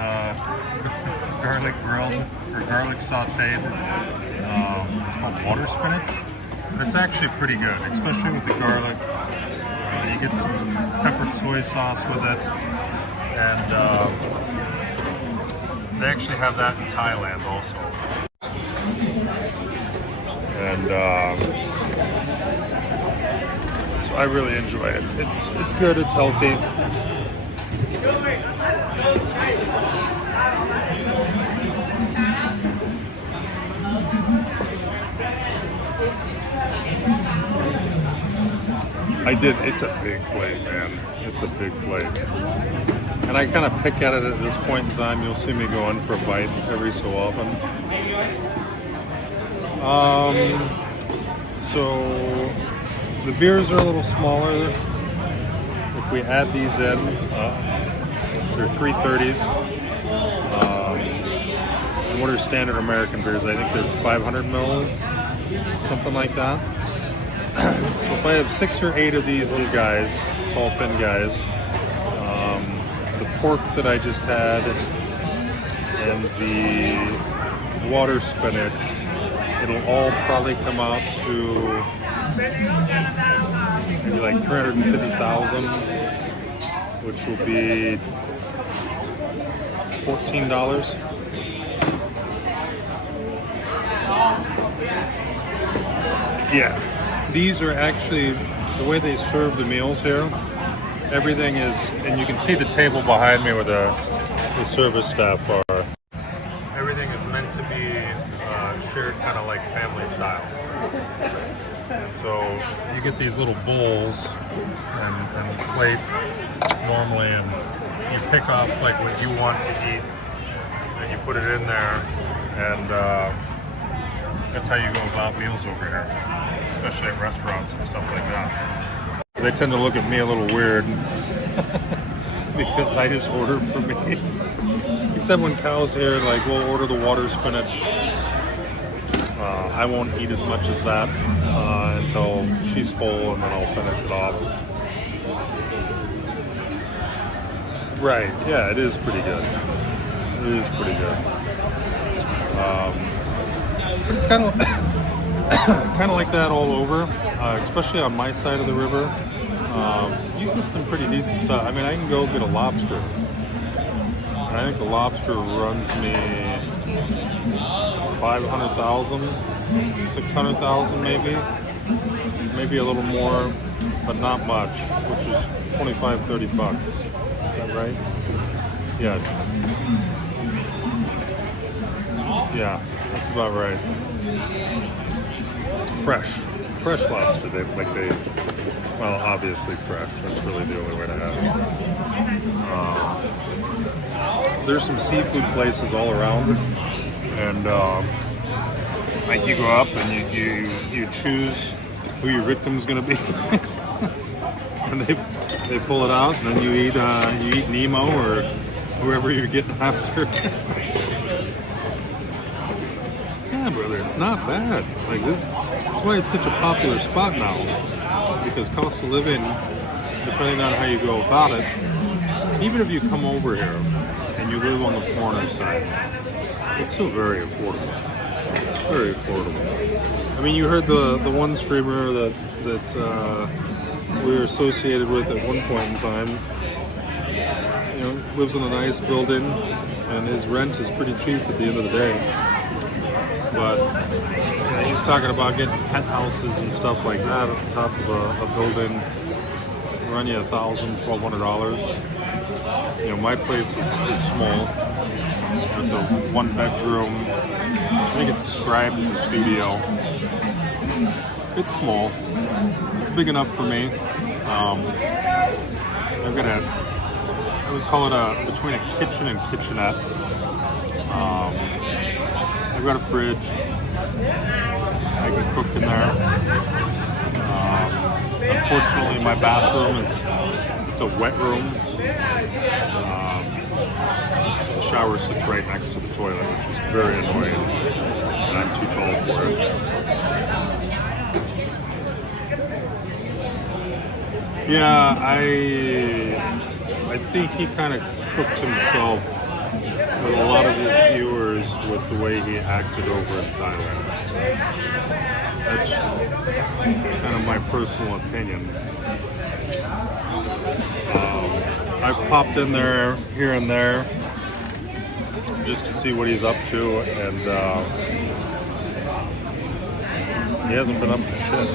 garlic grilled, or garlic sauteed. It's called water spinach. But it's actually pretty good, especially with the garlic. You get some peppered soy sauce with it. And they actually have that in Thailand also. And so I really enjoy it. It's good, it's healthy. I did. It's a big plate, man. It's a big plate. And I kind of pick at it at this point in time. You'll see me go in for a bite every so often. So the beers are a little smaller. If we add these in, they're 330s. And what are standard American beers? I think they're 500 ml, something like that. So if I have 6 or 8 of these little guys, tall, thin guys, the pork that I just had, and the water spinach, it'll all probably come out to maybe like 350,000, which will be $14. Yeah. These are actually, the way they serve the meals here, everything is, and you can see the table behind me where the service staff are. Everything is meant to be shared kind of like family style. And so you get these little bowls and plate normally, and you pick off like what you want to eat, and you put it in there, and that's how you go about meals over here, especially at restaurants and stuff like that. They tend to look at me a little weird because I just order for me. Except when Cal's here, like we'll order the water spinach. I won't eat as much as that until she's full, and then I'll finish it off. Right, yeah, it is pretty good. It is pretty good. But it's kind of like that all over, especially on my side of the river. You can get some pretty decent stuff. I mean, I can go get a lobster. And I think the lobster runs me 500,000, 600,000 maybe. Maybe a little more, but not much, which is 25, 30 bucks. Is that right? Yeah. Yeah, that's about right. Fresh lobster. Well, obviously fresh. That's really the only way to have it. There's some seafood places all around, and like you go up and you choose who your victim's gonna be, and they pull it out, and then you eat Nemo or whoever you're getting after. Yeah, brother, it's not bad. Like this, that's why it's such a popular spot now. Because cost of living, depending on how you go about it, even if you come over here and you live on the foreigner side, it's still very affordable. Very affordable. I mean, you heard the one streamer that we were associated with at one point in time. You know, lives in a nice building, and his rent is pretty cheap at the end of the day. But he's talking about getting penthouses and stuff like that at the top of a building. Run you $1,000, $1,200. You know, my place is small. It's a 1-bedroom. I think it's described as a studio. It's small. It's big enough for me. I've got I would call it between a kitchen and kitchenette. I've got a fridge. I can cook in there. Unfortunately, my bathroom it's a wet room. So the shower sits right next to the toilet, which is very annoying. And I'm too tall for it. Yeah, I think he kind of cooked himself with a lot of his viewers with the way he acted over in Thailand. That's kind of my personal opinion. I've popped in there here and there just to see what he's up to, and he hasn't been up to shit.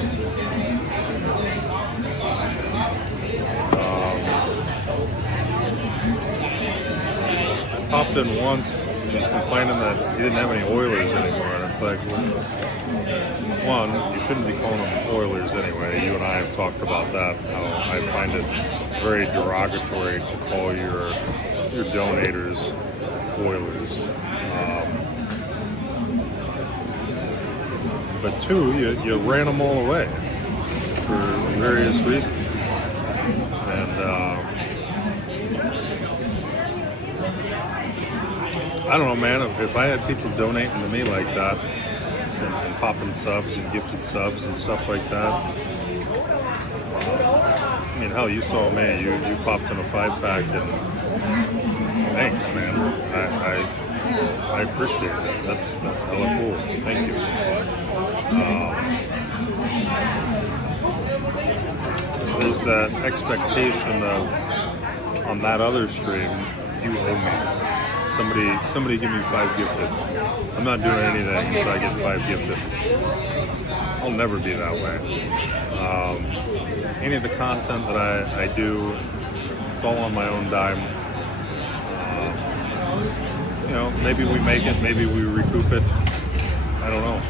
Popped in once, and he was complaining that he didn't have any Oilers anymore, and it's like, well, one, you shouldn't be calling them Oilers anyway. You and I have talked about that, how I find it very derogatory to call your donators Oilers. But two, you ran them all away for various reasons. And I don't know, man, if I had people donating to me like that, and popping subs and gifted subs and stuff like that, I mean, hell, you saw me, you popped in a 5-pack, and thanks, man. I appreciate it. That's hella cool. Thank you. There's that expectation of, on that other stream, you owe me. Somebody give me 5 gifted. I'm not doing anything until I get 5 gifted. I'll never be that way. Any of the content that I do, it's all on my own dime. You know, maybe we make it, maybe we recoup it. I don't know.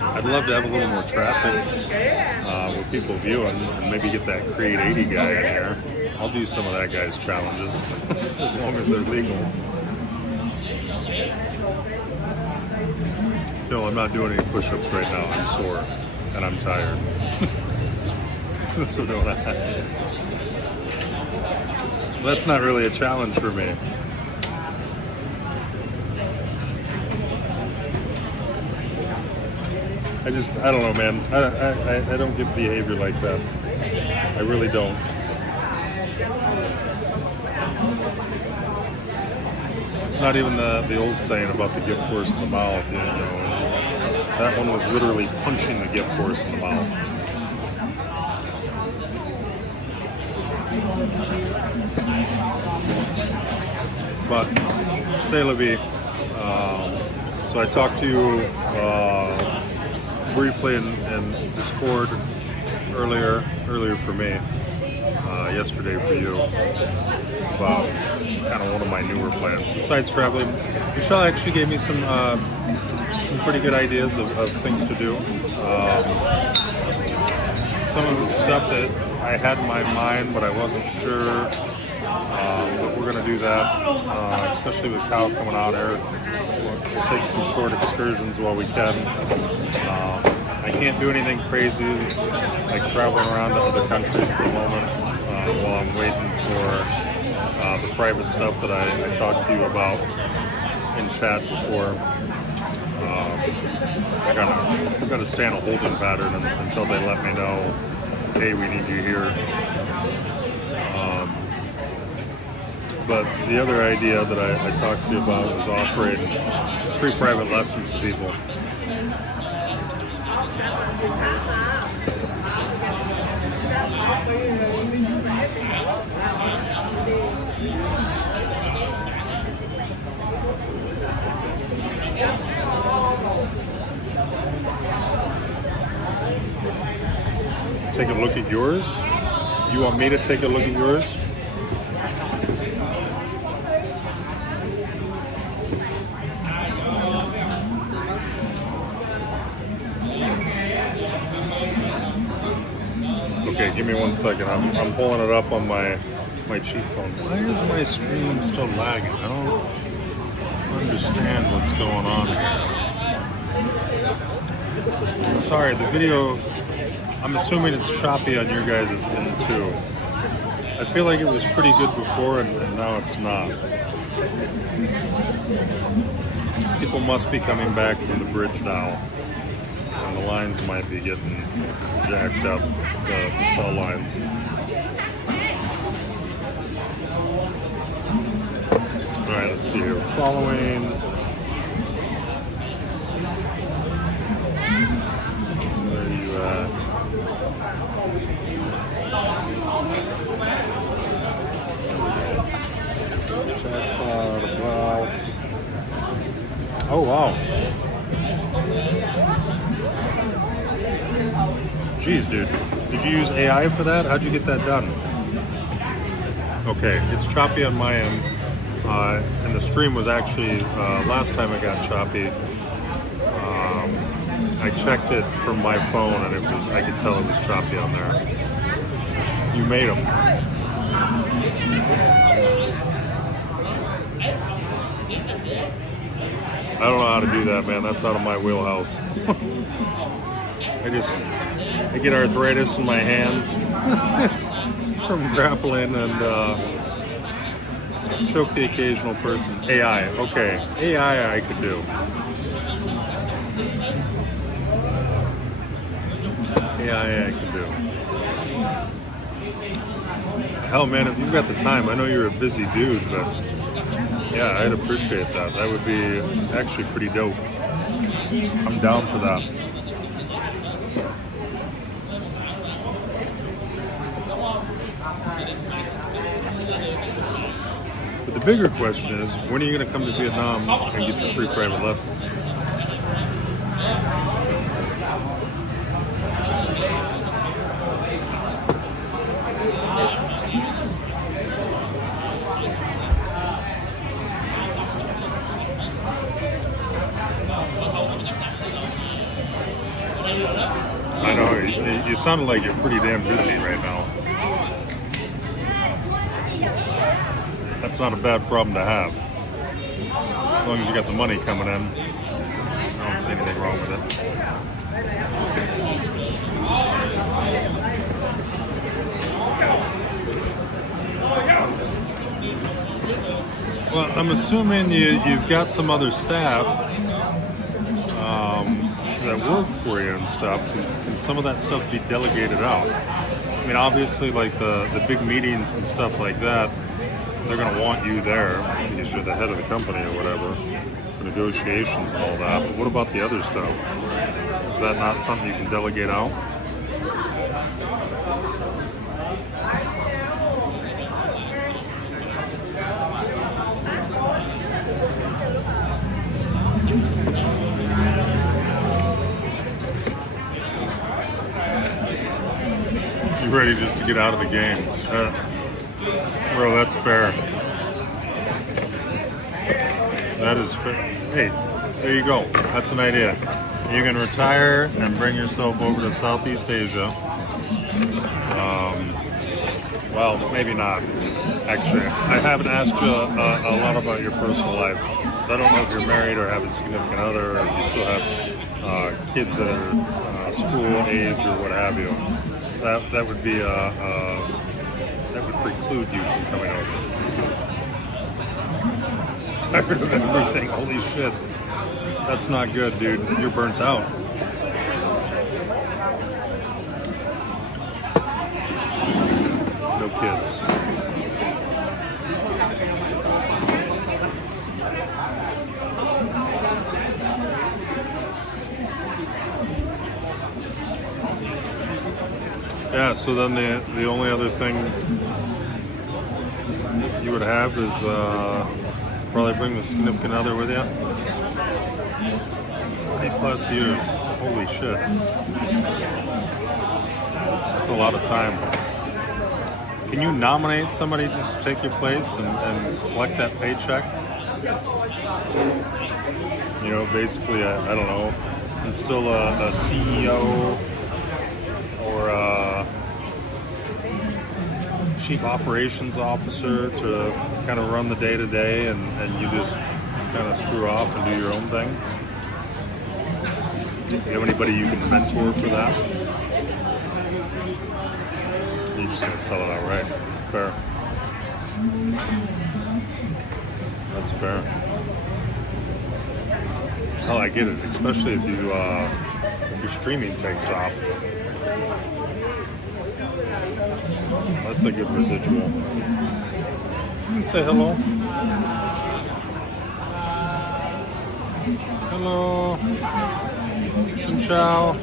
I'd love to have a little more traffic with people viewing, and maybe get that Create 80 guy in here. I'll do some of that guy's challenges, as long as they're legal. No, I'm not doing any push-ups right now. I'm sore, and I'm tired. So don't ask. That's not really a challenge for me. I don't know, man. I don't get behavior like that. I really don't. It's not even the old saying about the gift horse in the mouth, you know. That one was literally punching the gift horse in the mouth. But, say la vie. So I talked to you briefly in Discord earlier for me, yesterday for you, about kind of one of my newer plans. Besides traveling, Michelle actually gave me some pretty good ideas of things to do. Some of the stuff that I had in my mind, but I wasn't sure. But we're going to do that, especially with Kyle coming out here. We'll take some short excursions while we can. I can't do anything crazy, like traveling around to other countries at the moment, while I'm waiting for the private stuff that I talked to you about in chat before. I gotta stay in a holding pattern until they let me know, hey, we need you here. But the other idea that I talked to you about was offering free private lessons to people. Take a look at yours? You want me to take a look at yours? Okay, give me 1 second. I'm pulling it up on my cheat phone. Why is my stream still lagging? I don't understand what's going on here. Sorry, the video, I'm assuming it's choppy on your guys' end too. I feel like it was pretty good before and now it's not. People must be coming back from the bridge now. And the lines might be getting jacked up, the cell lines. Alright, let's see here. Following. Where are you at? Jackpot about. Oh, wow. Jeez, dude. Did you use AI for that? How'd you get that done? Okay, it's choppy on my end. And the stream was actually, last time it got choppy, I checked it from my phone and I could tell it was choppy on there. You made them. I don't know how to do that, man. That's out of my wheelhouse. I get arthritis in my hands from grappling and choke the occasional person. AI, okay. AI I could do. AI I could do. Hell, man, if you've got the time, I know you're a busy dude, but yeah, I'd appreciate that. That would be actually pretty dope. I'm down for that. But the bigger question is, when are you going to come to Vietnam and get your free private lessons? I know, you sound like you're pretty damn busy right now. That's not a bad problem to have. As long as you got the money coming in, I don't see anything wrong with it. Well, I'm assuming you've got some other staff that work for you and stuff. Can some of that stuff be delegated out? I mean, obviously, like the big meetings and stuff like that, they're going to want you there because you're the head of the company or whatever. But negotiations and all that, but what about the other stuff? Is that not something you can delegate out? You ready just to get out of the game? Bro, that's fair. That is fair. Hey, there you go. That's an idea. You can retire and bring yourself over to Southeast Asia. Well, maybe not. Actually, I haven't asked you a lot about your personal life, so I don't know if you're married or have a significant other, or if you still have kids that are school age or what have you. That would be that would preclude you from coming over. Tired of everything. Holy shit. That's not good, dude. You're burnt out. No kids. Yeah, so then the only other thing you would have is probably bring the significant other with you. 8+ years. Holy shit. That's a lot of time. Can you nominate somebody just to take your place and collect that paycheck? You know, basically, I don't know, instill a CEO or a chief operations officer to kind of run the day-to-day, and you just kind of screw off and do your own thing? Do you have anybody you can mentor for that? You're just going to sell it outright. Fair. That's fair. Oh, I get it, especially if your streaming takes off. That's a good residual. You can say hello. Hello. Xin chào.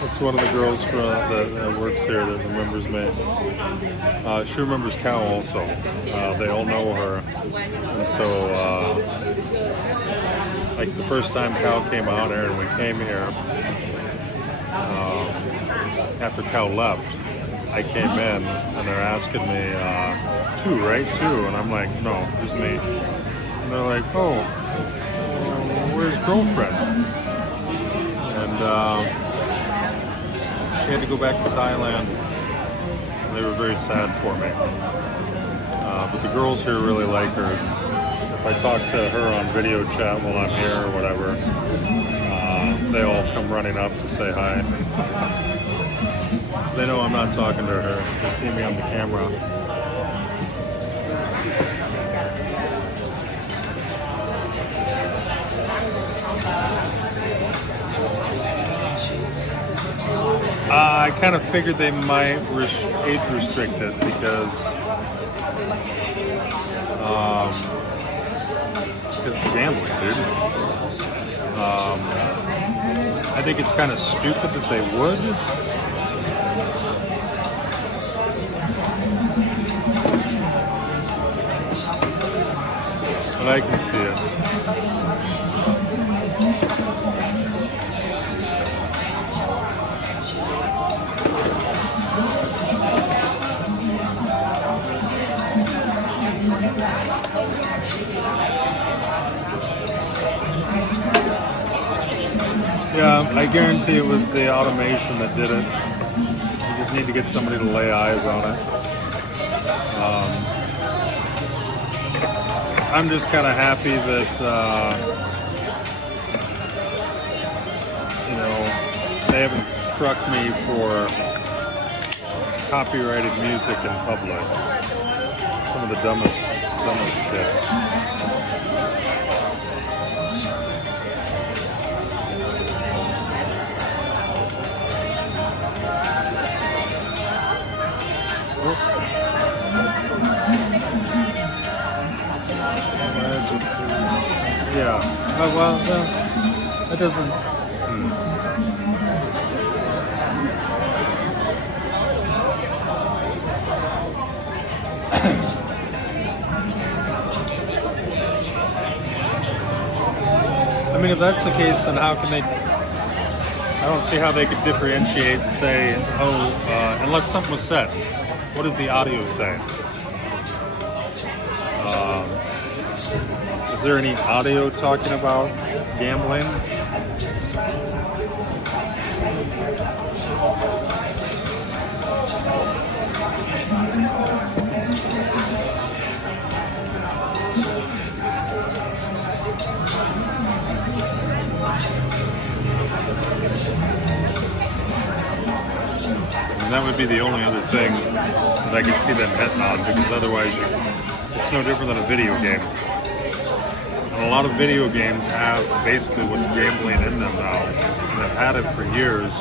That's one of the girls that works there that remembers me. She remembers Cal also. They all know her. And so, like the first time Cal came out here and we came here, after Cal left, I came in and they're asking me, two, right? Two. And I'm like, no, just me. And they're like, oh, where's girlfriend? And she had to go back to Thailand. They were very sad for me. But the girls here really like her. If I talk to her on video chat while I'm here or whatever, they all come running up to say hi. They know I'm not talking to her. They see me on the camera. I kind of figured they might age restrict it because it's gambling, dude. I think it's kind of stupid that they would. But I can see it. Yeah, I guarantee it was the automation that did it. You just need to get somebody to lay eyes on it. I'm just kind of happy that, they haven't struck me for copyrighted music in public. Some of the dumbest shit. Yeah. Well, that doesn't. I mean, if that's the case, then how can they? I don't see how they could differentiate and say, unless something was said. What does the audio say? Is there any audio talking about gambling? And that would be the only other thing that I could see them hitting on, because otherwise it's no different than a video game. And a lot of video games have basically what's gambling in them now, and they've had it for years.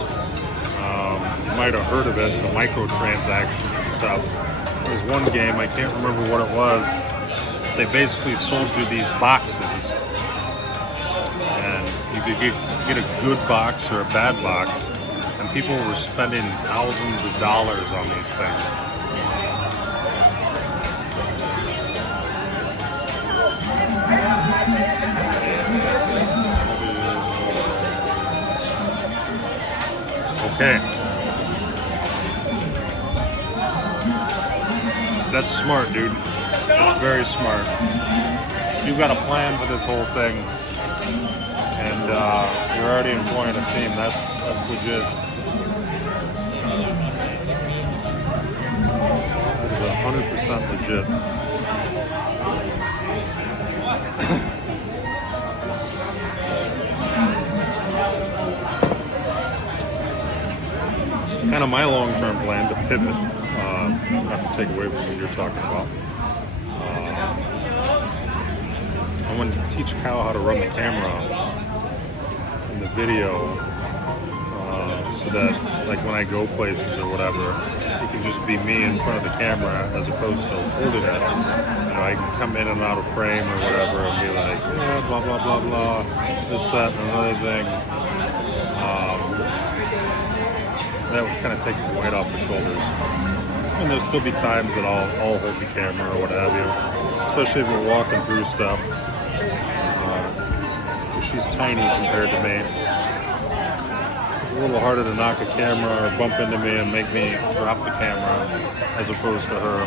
You might have heard of it, the microtransactions and stuff. There was one game, I can't remember what it was, they basically sold you these boxes, and you could get a good box or a bad box, and people were spending thousands of dollars on these things. Okay. That's smart, dude. That's very smart. You've got a plan for this whole thing, and you're already employing a team. That's legit. That is 100% legit. Kind of my long-term plan to pivot, not to take away from what you're talking about. I want to teach Kyle how to run the camera in the video, so that, like, when I go places or whatever, it can just be me in front of the camera as opposed to holding it. You know, I can come in and out of frame or whatever and be like, yeah, blah blah blah blah, this, that, and another thing. That would kind of take some weight off the shoulders. And there'll still be times that I'll hold the camera or what have you, especially if we're walking through stuff. She's tiny compared to me. It's a little harder to knock a camera or bump into me and make me drop the camera as opposed to her.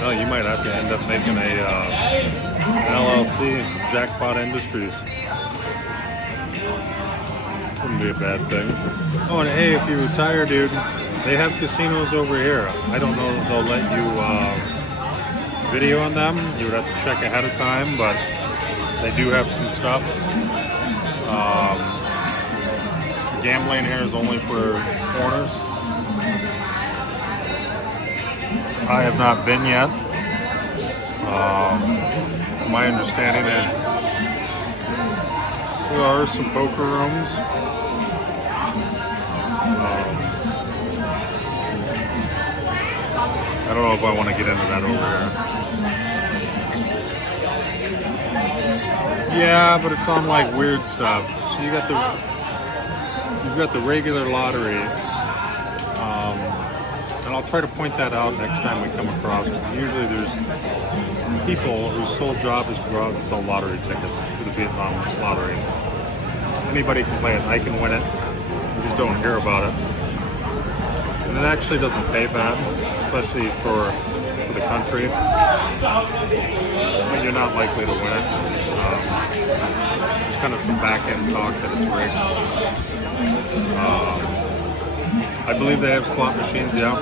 Well, you might have to end up making an LLC, Jackpot Industries. Wouldn't be a bad thing. Oh, and hey, if you retire, dude, they have casinos over here. I don't know if they'll let you video on them. You would have to check ahead of time, but they do have some stuff. Gambling here is only for foreigners. I have not been yet. My understanding is there are some poker rooms. I don't know if I want to get into that over here. Yeah, but it's on like weird stuff. So you've got the regular lottery. And I'll try to point that out next time we come across it. Usually there's people whose sole job is to go out and sell lottery tickets for the Vietnam lottery. Anybody can play it, I can win it. You just don't hear about it. And it actually doesn't pay bad, especially for the country. But you're not likely to win it. There's kind of some back-end talk that it's rigged. I believe they have slot machines, yeah.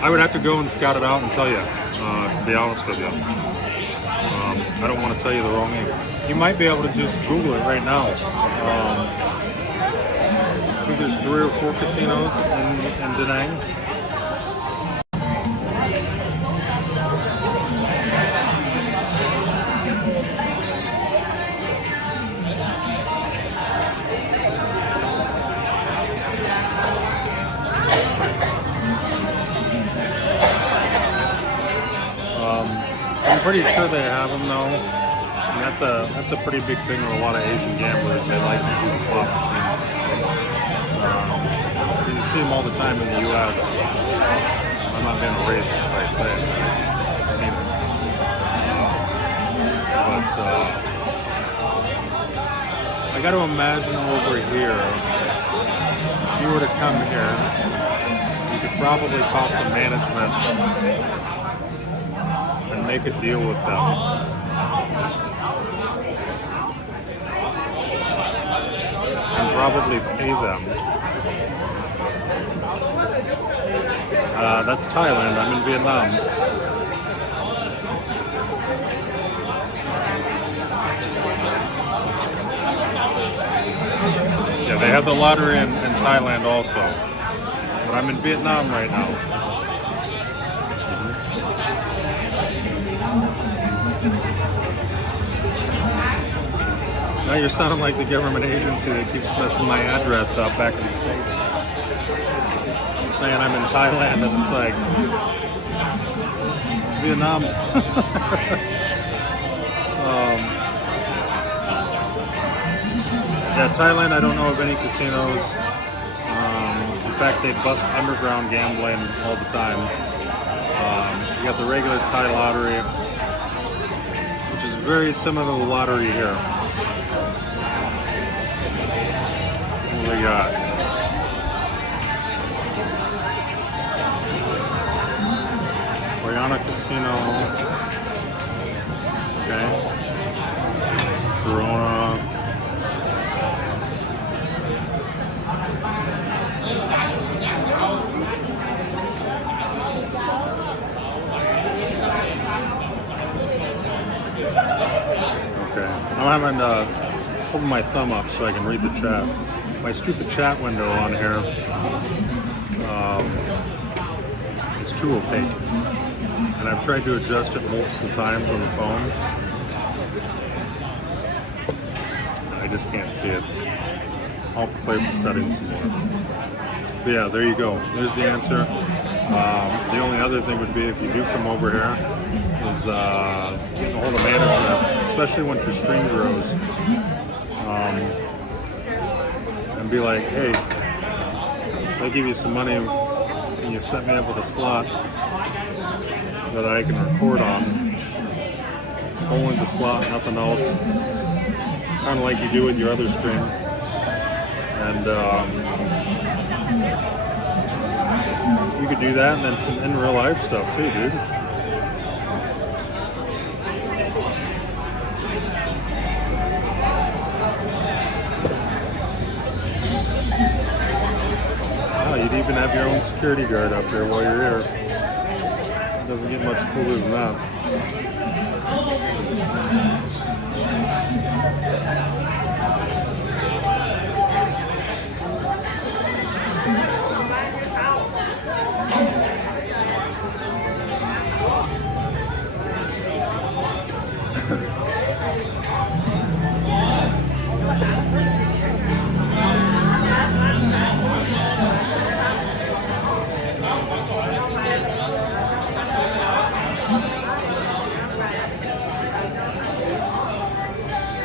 I would have to go and scout it out and tell you, to be honest with you. I don't want to tell you the wrong name. You might be able to just Google it right now. I think there's 3 or 4 casinos in Da Nang. pretty sure they have them though. And that's a pretty big thing with a lot of Asian gamblers. They like to do the slot machines. You see them all the time in the U.S. I'm not being a racist by saying that. I've seen it. But I got to imagine over here, if you were to come here, you could probably talk to management and make a deal with them. And probably pay them. That's Thailand. I'm in Vietnam. Yeah, they have the lottery in Thailand also. But I'm in Vietnam right now. Now you're sounding like the government agency that keeps messing my address up back in the States. Saying I'm in Thailand and it's like, it's Vietnam. Yeah, Thailand, I don't know of any casinos. In fact, they bust underground gambling all the time. You got the regular Thai lottery, which is very similar to the lottery here. What do we got? Reunification Casino. Okay. Corona. Okay. I'm having holding my thumb up so I can read the chat. My stupid chat window on here is too opaque. And I've tried to adjust it multiple times on the phone. I just can't see it. I'll have to play with the settings some more. But yeah, there you go. There's the answer. The only other thing would be if you do come over here is getting a hold of management, especially once your stream grows. And be like, hey, if I give you some money, can you set me up with a slot that I can record on? Only the slot, nothing else. Kind of like you do with your other stream. And you could do that, and then some in real life stuff too, dude. Oh, you'd even have your own security guard up there while you're here. It doesn't get much cooler than that.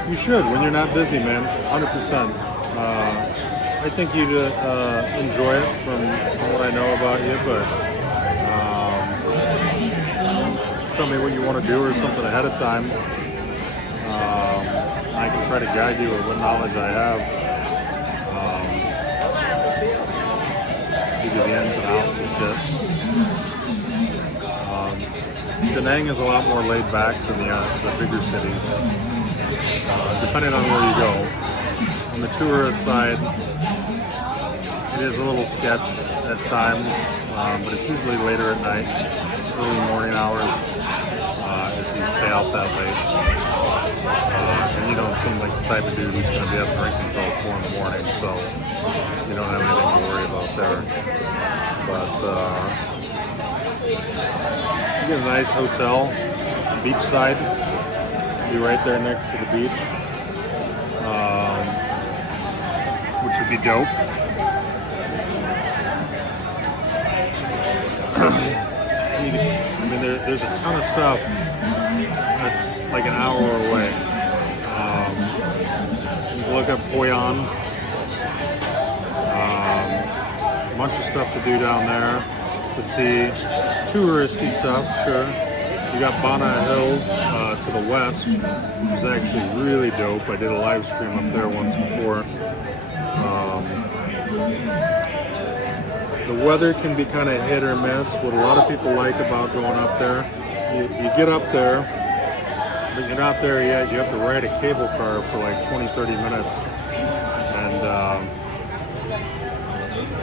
You should, when you're not busy, man. 100%. I think you'd enjoy it from what I know about you, but tell me what you want to do or something ahead of time. I can try to guide you with what knowledge I have. Give you the ins and outs of shit. Da Nang is a lot more laid back than the bigger cities. Depending on where you go. On the tourist side, it is a little sketch at times, but it's usually later at night, early morning hours, if you stay out that late. And you don't seem like the type of dude who's going to be up drinking until 4 in the morning, so you don't have anything to worry about there. But you get a nice hotel, beachside. Be right there next to the beach, which would be dope. I mean, there's a ton of stuff like an hour away. You can look up Hoi An. A bunch of stuff to do down there to see. Touristy stuff, sure. You got Bana Hills to the west, which is actually really dope. I did a live stream up there once before. The weather can be kind of hit or miss. What a lot of people like about going up there, you get up there, but you're not there yet. You have to ride a cable car for like 20-30 minutes, and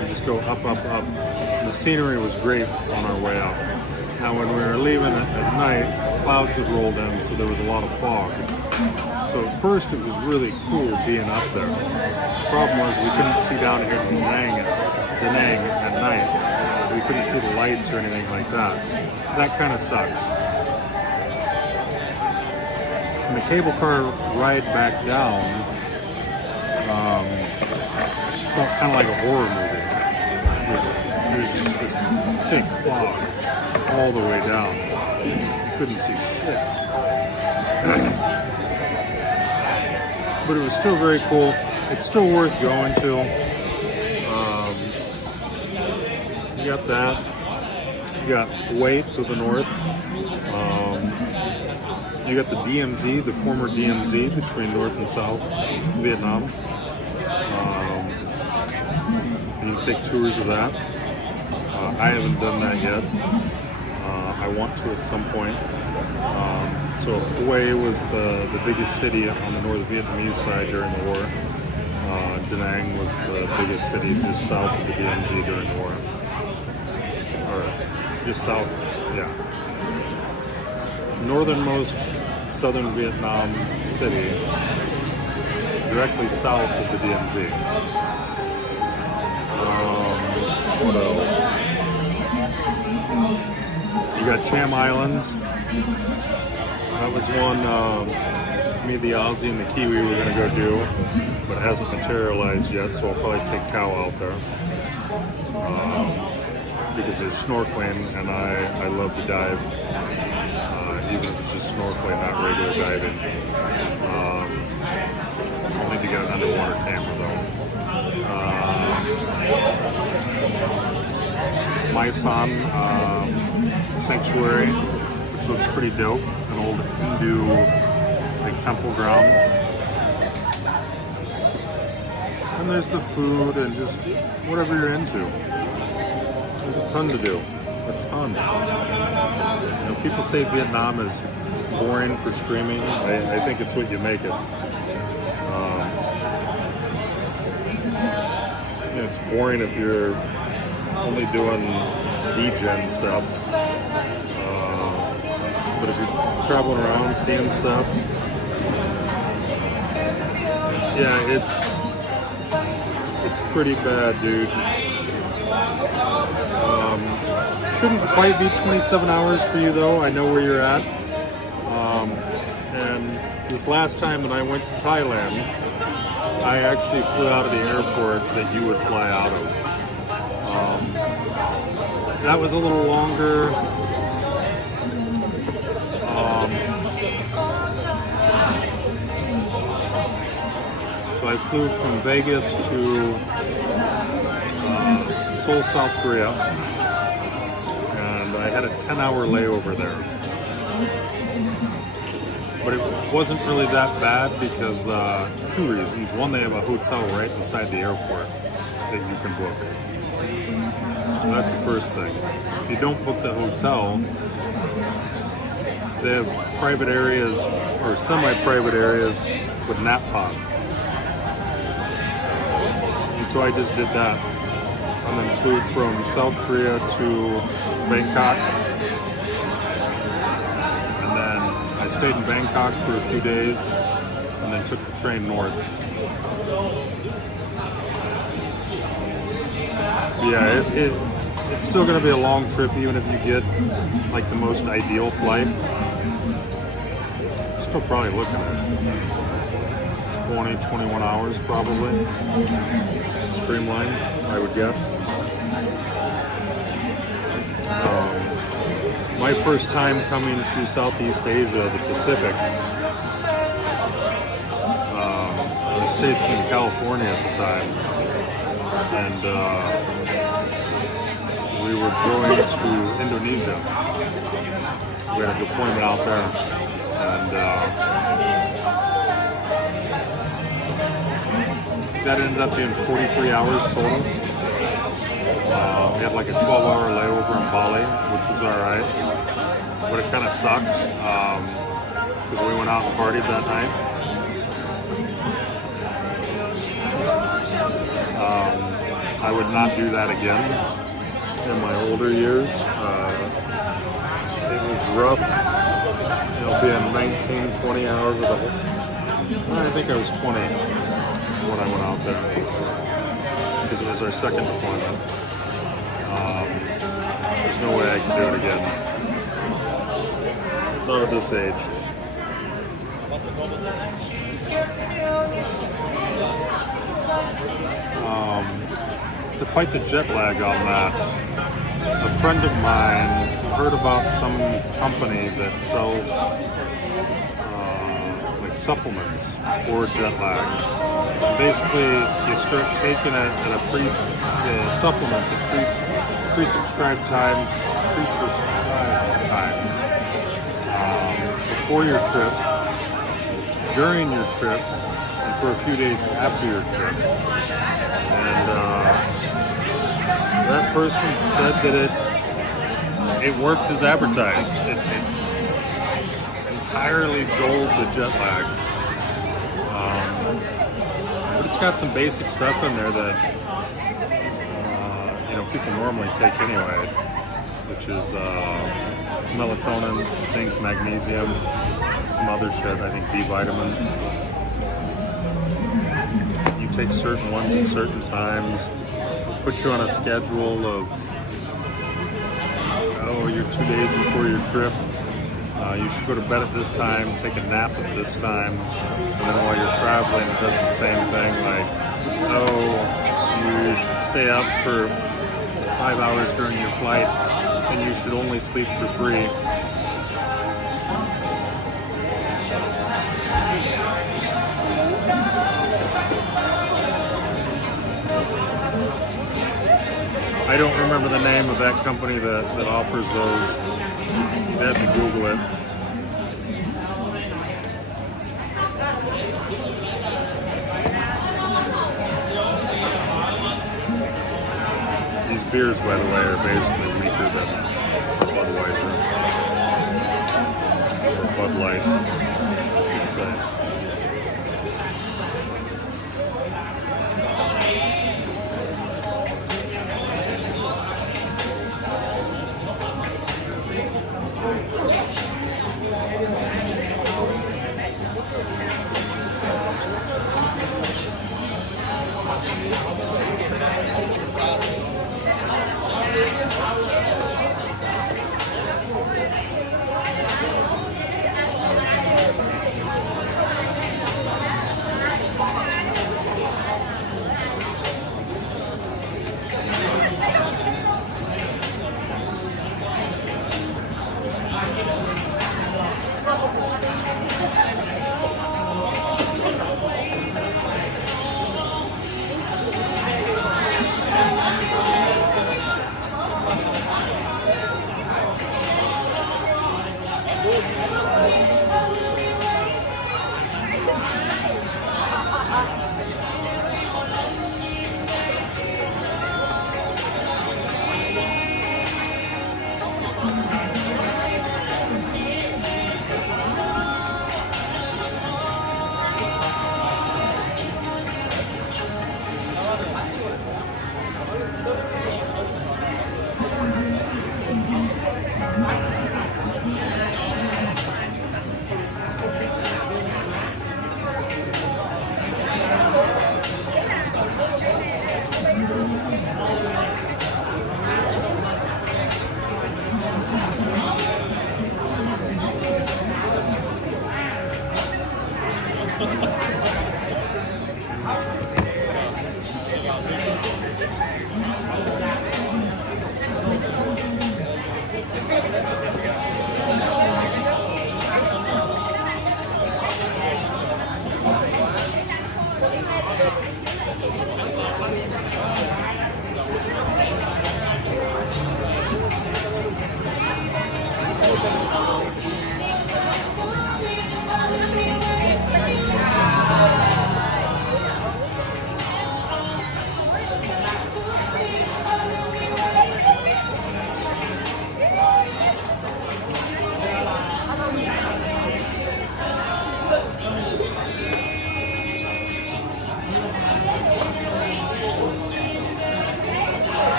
you just go up, up, up. And the scenery was great on our way up. Now when we were leaving at night, clouds had rolled in, so there was a lot of fog. So at first it was really cool being up there. The problem was we couldn't see down here to Da Nang at night. We couldn't see the lights or anything like that. That kind of sucks. And the cable car ride back down felt kind of like a horror movie. There's just this thick fog all the way down. You couldn't see shit. But it was still very cool. It's still worth going to. You got that. You got Hue to the north. You got the DMZ, the former DMZ between North and South Vietnam. You can take tours of that. I haven't done that yet. I want to at some point. So Hue was the biggest city on the North Vietnamese side during the war. Da Nang was the biggest city just south of the DMZ during the war. Or just south, yeah. Northernmost southern Vietnam city, directly south of the DMZ. What else? You got Cham Islands. That was one me, the Aussie, and the Kiwi were going to go do, but it hasn't materialized yet, so I'll probably take Cow out there. Because there's snorkeling, and I love to dive, even if it's just snorkeling, not regular diving. I'll need to get an underwater camera though. Maisan Sanctuary, which looks pretty dope, an old Hindu like temple ground. And there's the food and just whatever you're into. There's a ton to do. A ton. You know, people say Vietnam is boring for streaming. I think it's what you make it. You know, it's boring if you're only doing degen stuff. But if you're traveling around, seeing stuff, yeah, it's pretty bad, dude. Shouldn't quite be 27 hours for you though. I know where you're at. And this last time that I went to Thailand, I actually flew out of the airport that you would fly out of. That was a little longer. So I flew from Vegas to Seoul, South Korea, and I had a 10-hour layover there. But it wasn't really that bad because two reasons. One, they have a hotel right inside the airport that you can book. And that's the first thing. If you don't book the hotel, they have private areas or semi-private areas with nap pods. And so I just did that. And then flew from South Korea to Bangkok. And then I stayed in Bangkok for a few days and then took the train north. Yeah, it's still going to be a long trip even if you get like the most ideal flight. Still probably looking at 20-21 hours probably. Streamline, I would guess. my first time coming to Southeast Asia, the Pacific. I was stationed in California at the time, and we were going to Indonesia. We had a deployment out there, and that ended up being 43 hours total. We had like a 12-hour layover in Bali, which was alright, but it kind of sucked because we went out and partied that night. I would not do that again in my older years. It was rough, being 19, 20 hours of the whole. I think I was 20 when I went out there because it was our second deployment. There's no way I can do it again. Not at this age. To fight the jet lag on that, a friend of mine heard about some company that sells like supplements for jet lag. Basically, you start taking it at a supplements at pre-subscribed time, pre-prescribed time before your trip, during your trip, and for a few days after your trip. And that person said that it worked as advertised. It entirely dulled the jet lag. But it's got some basic stuff in there that people normally take anyway, which is melatonin, zinc, magnesium, some other shit. I think B vitamins. You take certain ones at certain times. Put you on a schedule of you're 2 days before your trip. You should go to bed at this time, take a nap at this time, and then while you're traveling, it does the same thing. Like, you should stay up for 5 hours during your flight, and you should only sleep for 3. I don't remember the name of that company that offers those. You have to Google it. These beers, by the way, are basically weaker than Budweiser. Or Bud Light, I should say.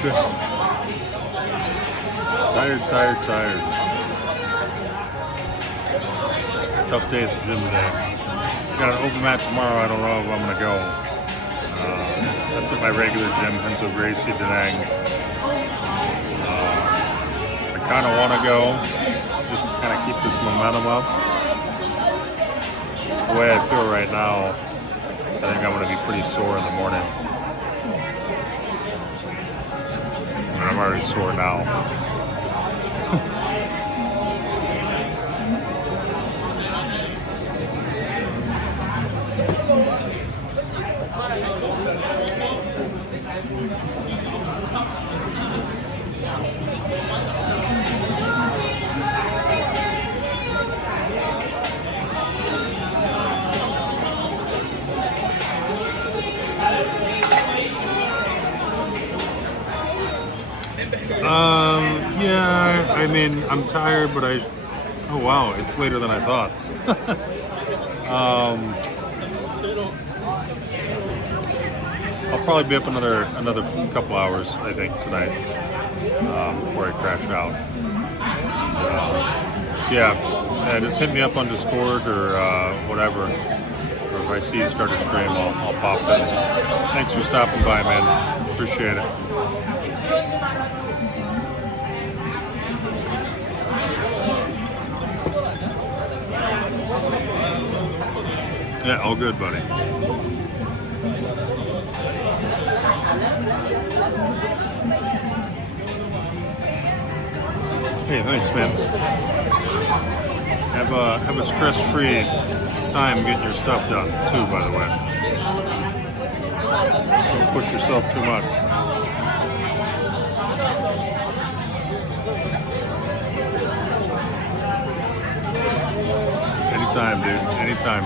Okay. Tired. Tough day at the gym today. Got an open mat tomorrow. I don't know if I'm gonna go. That's at my regular gym, Penso Gracie, Da Nang. I kind of want to go, just to kind of keep this momentum up. The way I feel right now, I think I'm going to be pretty sore in the morning. I mean, I'm already sore now. Yeah, I mean, I'm tired, but oh wow, it's later than I thought. I'll probably be up another couple hours, I think, tonight, before I crash out. So yeah, just hit me up on Discord or whatever. Or if I see you start a stream, I'll pop in. Thanks for stopping by, man. Appreciate it. Yeah, all good, buddy. Hey, thanks, man. Have a stress-free time getting your stuff done, too, by the way. Don't push yourself too much. Anytime, dude. Anytime.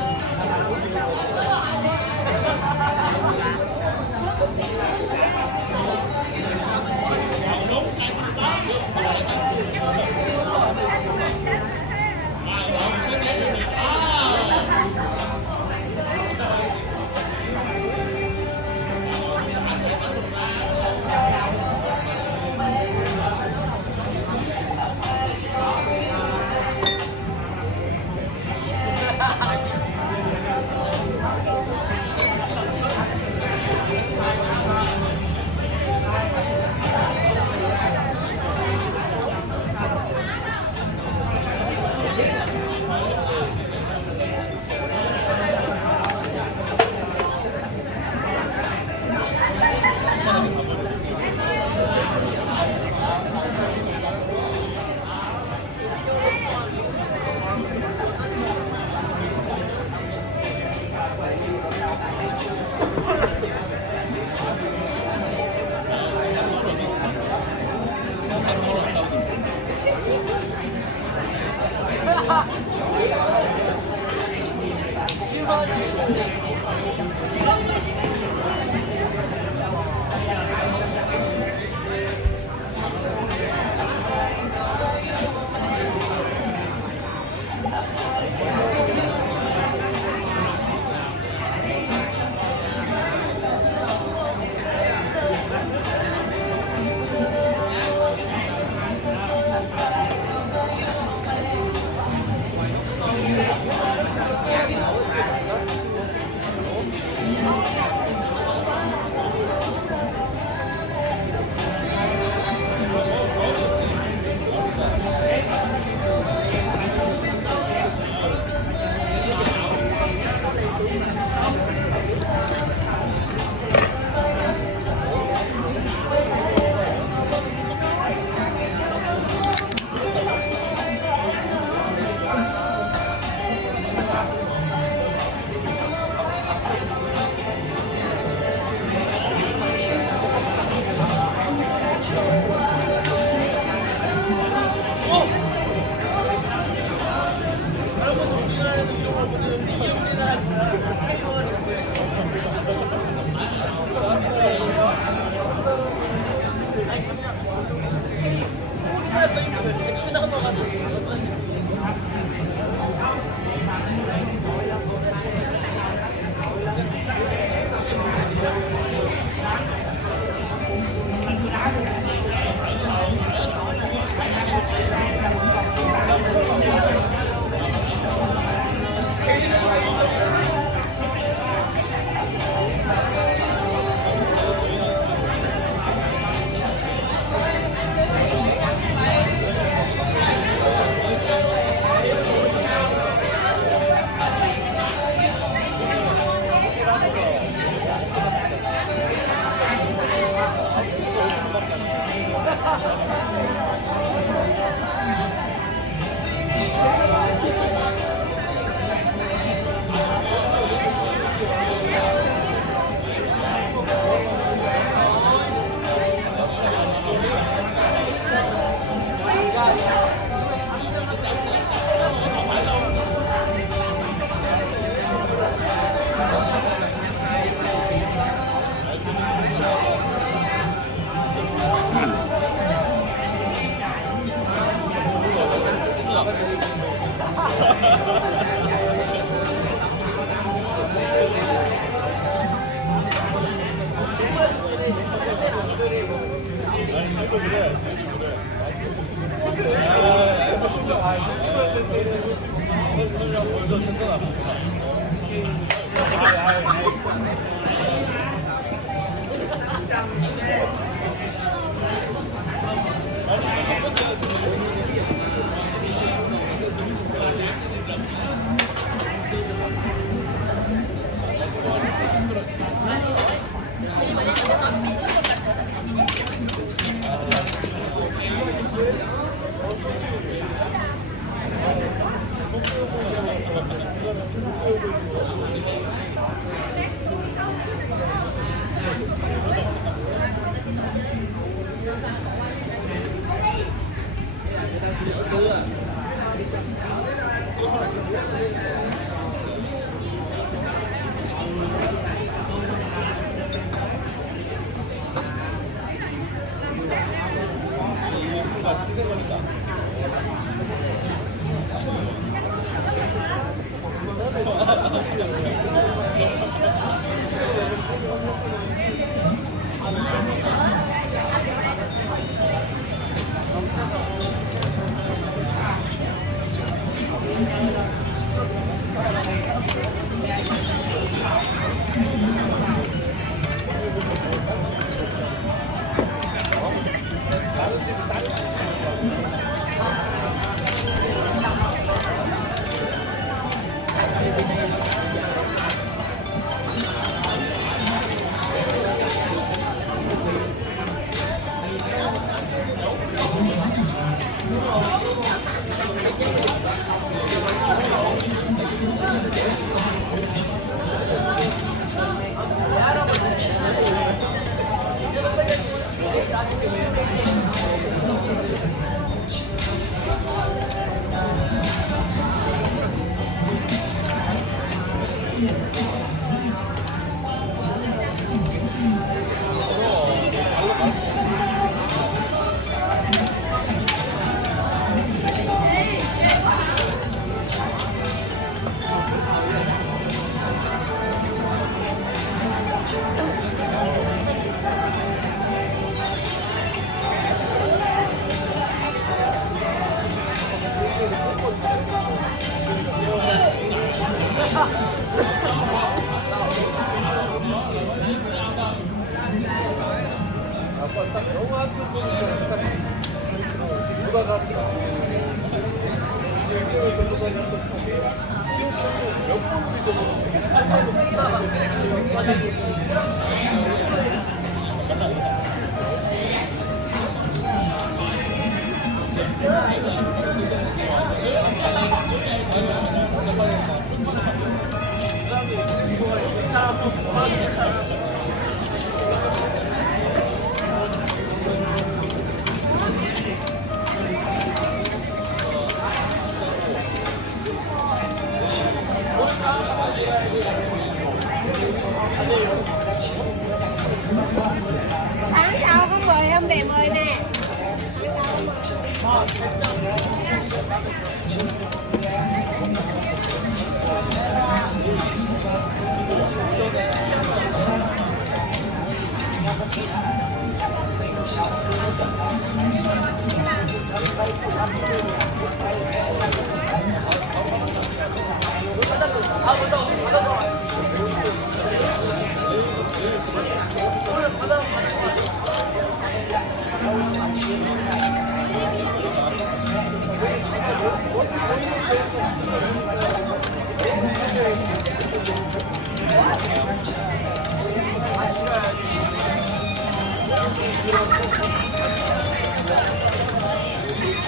Tháng sau có mời không để mời nè.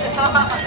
Tháng sau có mời.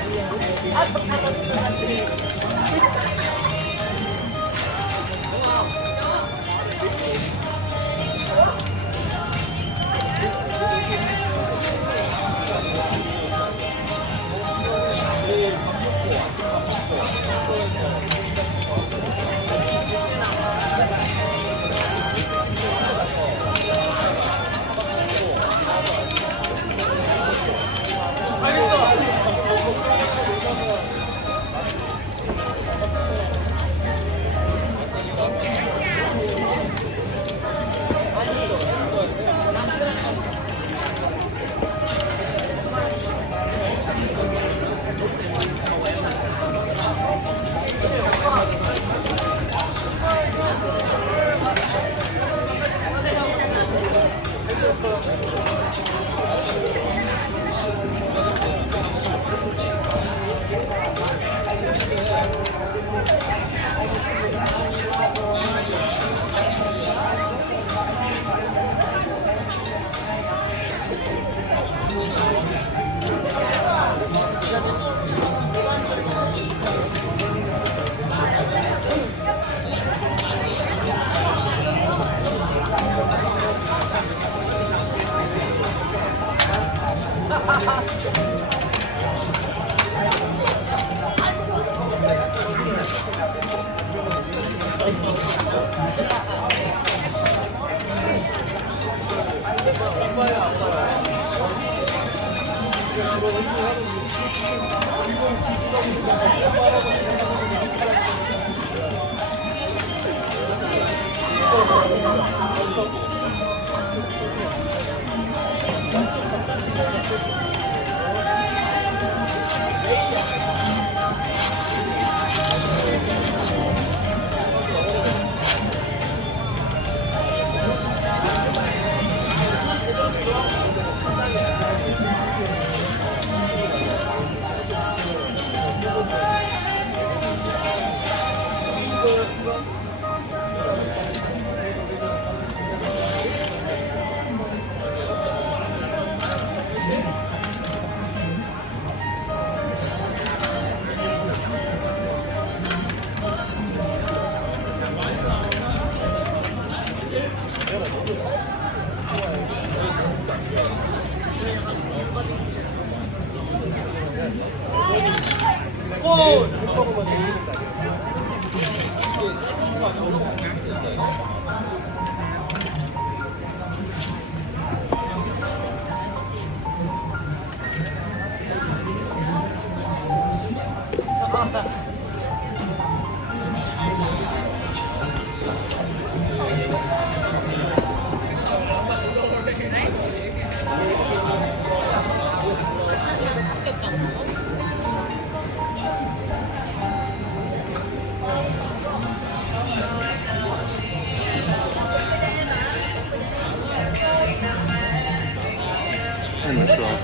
Hey, Michelle.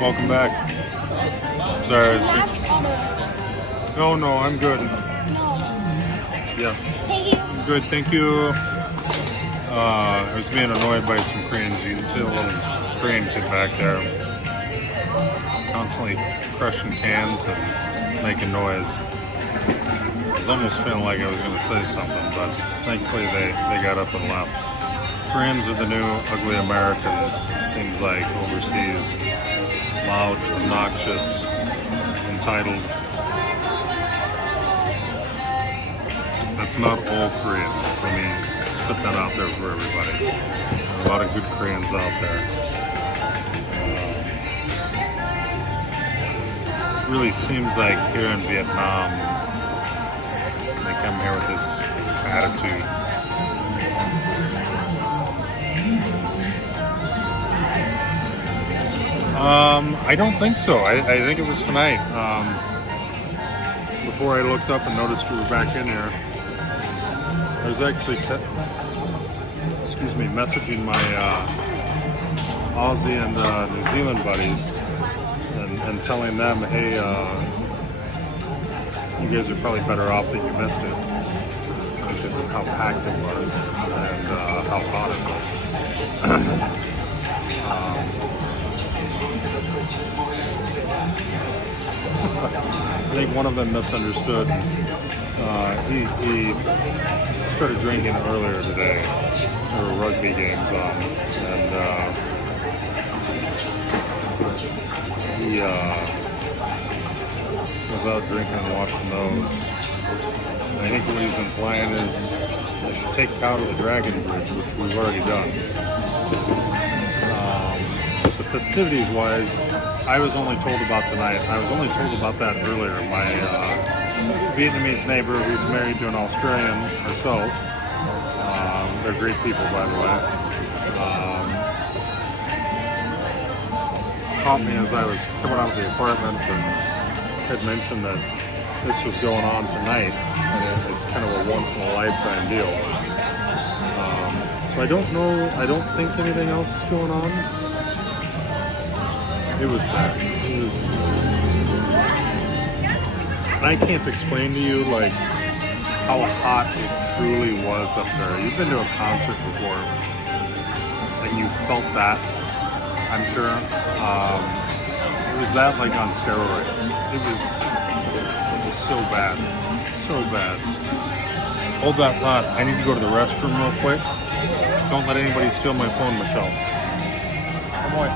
Welcome back. Sorry, I was No, I'm good. Yeah. Thank you. Good, thank you. I was being annoyed by some cranes. You can see a little crane kid back there. Constantly crushing cans and making noise. I was almost feeling like I was going to say something, but thankfully they got up and left. Koreans are the new ugly Americans, it seems like, overseas. Loud, obnoxious, entitled. That's not all Koreans. Let me spit that out there for everybody. There are a lot of good Koreans out there. It really seems like here in Vietnam, they come here with this attitude. I don't think so. I think it was tonight. Before I looked up and noticed we were back in here, I was actually messaging my Aussie and New Zealand buddies and telling them, hey, you guys are probably better off that you missed it because of how packed it was and how hot it was. I think one of them misunderstood. He started drinking earlier today. There were rugby games on, and he was out drinking and watching those. And I think what he's implying is I should take Cow to the Dragon Bridge, which we've already done. The festivities wise, I was only told about tonight. I was only told about that earlier. My Vietnamese neighbor, who's married to an Australian herself, they're great people, by the way, caught me as I was coming out of the apartment and had mentioned that this was going on tonight, and it's kind of a once-in-a-lifetime deal. So I don't know, I don't think anything else is going on. It was bad. And I can't explain to you like how hot it truly was up there. You've been to a concert before, and you felt that, I'm sure. It was that like on steroids. It was so bad. So bad. Hold that thought. I need to go to the restroom real quick. Don't let anybody steal my phone, Michelle. Come on.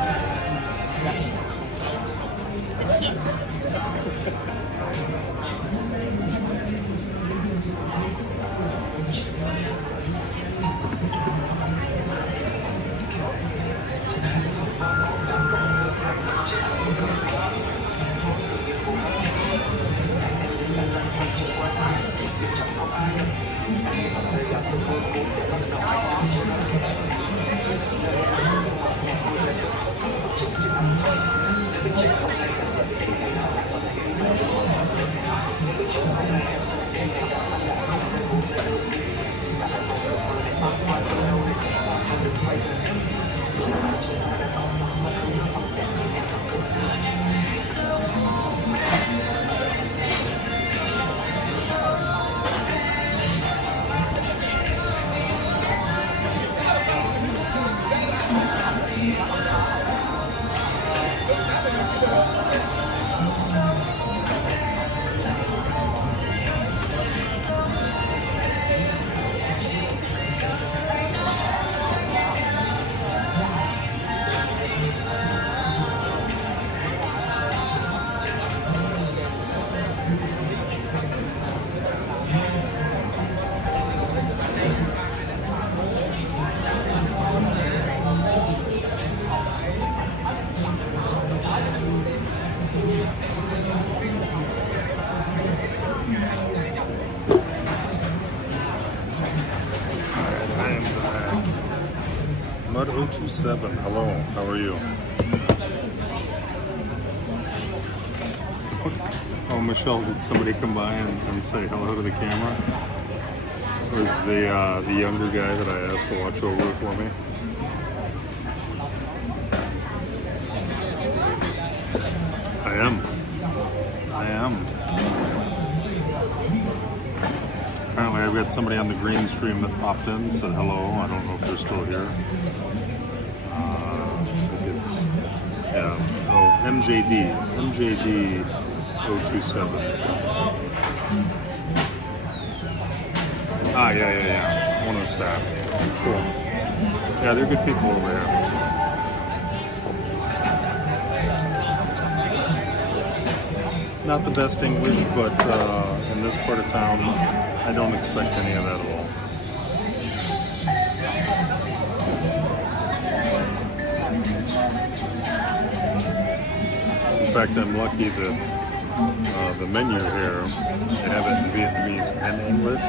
027, hello, how are you? Oh, Michelle, did somebody come by and say hello to the camera? Or is the younger guy that I asked to watch over for me? I am. Apparently I've got somebody on the green stream that popped in, said hello. I don't know if they're still here. Looks like it's, yeah, oh, MJD 027. Ah, yeah, one of the staff. Cool. Yeah, they're good people over here. Not the best English, but in this part of town, I don't expect any of that at all. In fact, I'm lucky that the menu here, they have it in Vietnamese and English.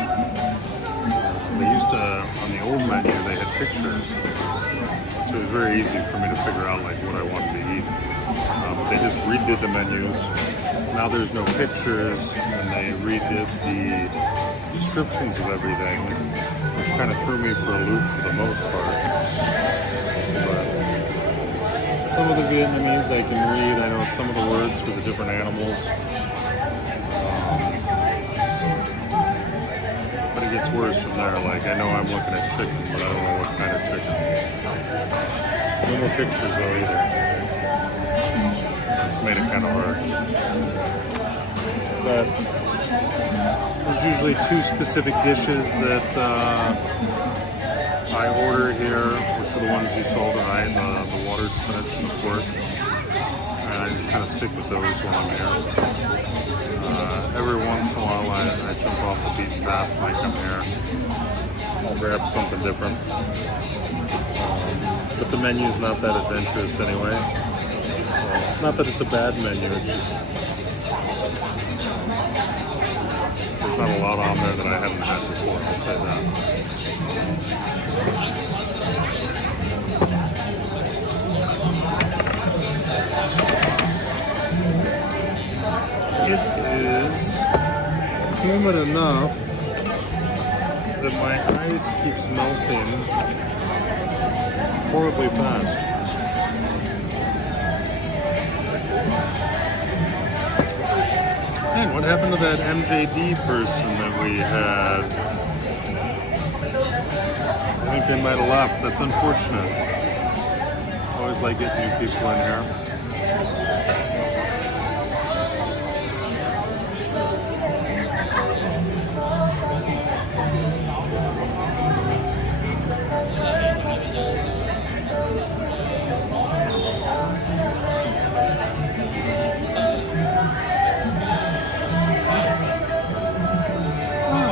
They used to, on the old menu, they had pictures. So it was very easy for me to figure out like what I wanted to eat. But they just redid the menus. Now there's no pictures, and they redid the descriptions of everything, which kind of threw me for a loop for the most part. But some of the Vietnamese I can read. I know some of the words for the different animals. But it gets worse from there. Like, I know I'm looking at chicken, but I don't know what kind of chicken. No more pictures though either. So it's made it kind of hard. But there's usually two specific dishes that I order here, which are the ones you saw tonight, the water spinach and the pork. And I just kind of stick with those while I'm here. Every once in a while I jump off the beaten path when I come here. I'll grab something different. But the menu's not that adventurous anyway. Not that it's a bad menu, it's just there's not a lot on there that I haven't had before, I'll say that. It is humid enough that my ice keeps melting horribly fast. Man, what happened to that MJD person that we had? I think they might have left. That's unfortunate. Always like getting new people in here.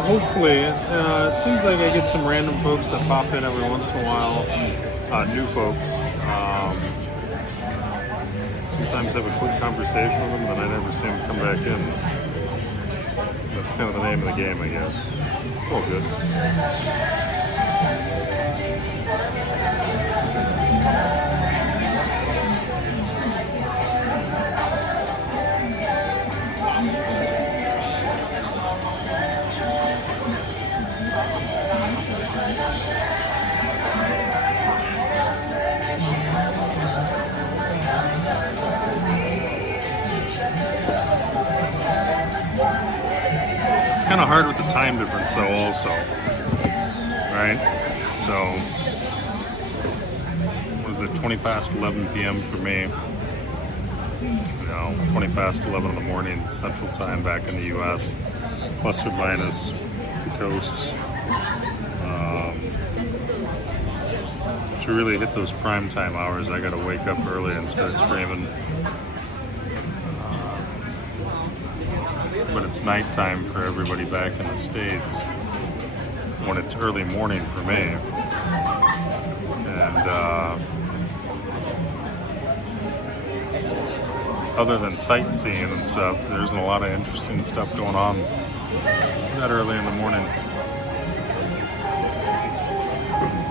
Hopefully, it seems like I get some random folks that pop in every once in a while, new folks. Sometimes have a quick conversation with them, and then I never see them come back in. That's kind of the name of the game, I guess. It's all good. It's kind of hard with the time difference though also, right? So, what is it, 20 past 11 p.m. for me? 20 past 11 in the morning Central Time back in the U.S., plus or minus the coasts. To really hit those prime time hours, I gotta wake up early and start streaming. But it's nighttime for everybody back in the States when it's early morning for me. And other than sightseeing and stuff, there isn't a lot of interesting stuff going on that early in the morning.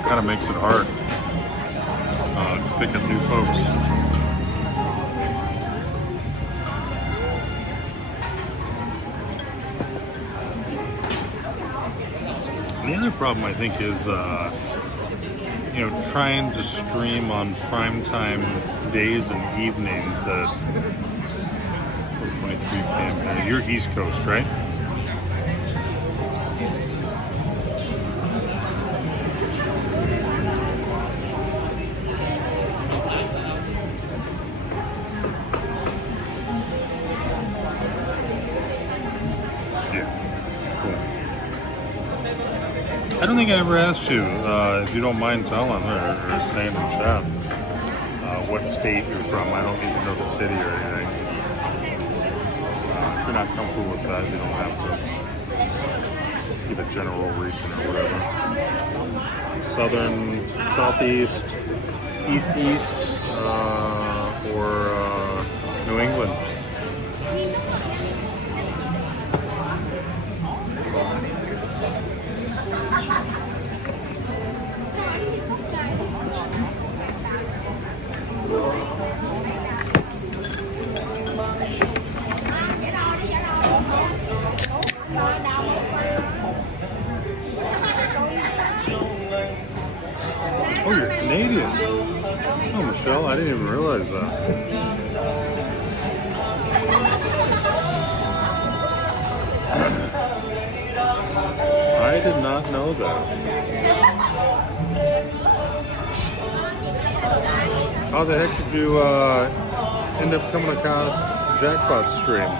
Kind of makes it hard. to pick up new folks. The other problem, I think, is trying to stream on primetime days and evenings that 4:23 p.m. here. You're East Coast, right? I don't think I ever asked you, if you don't mind telling or saying in chat, what state you're from. I don't need to know the city or anything. If you're not comfortable with that, you don't have to give a general region or whatever. Southern, southeast, east, or New England. Oh, you're Canadian. Oh, Michelle, I didn't even realize that. I did not know that. How the heck did you end up coming across Jackpot stream?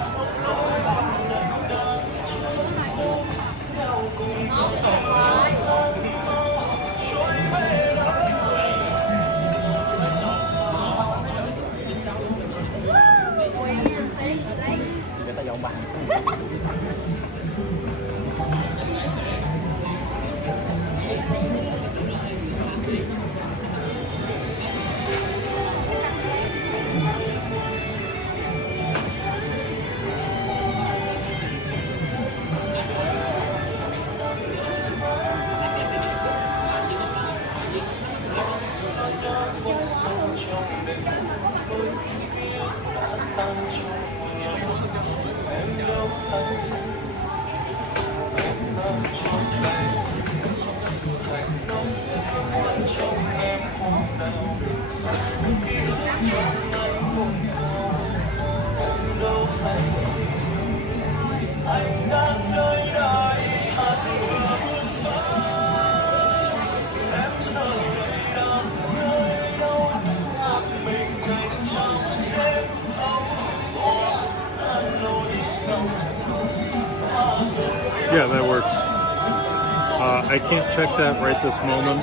Yeah, that works. I can't check that right this moment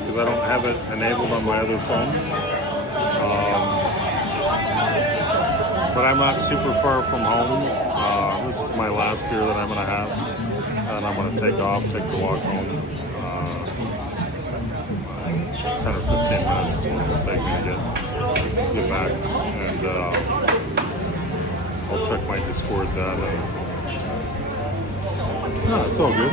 because I don't have it enabled on my other phone. But I'm not super far from home. This is my last beer that I'm going to have. And I'm going to take off, take the walk home. 10 or 15 minutes is what it'll take me to get back. And I'll check my Discord that. No, it's all good.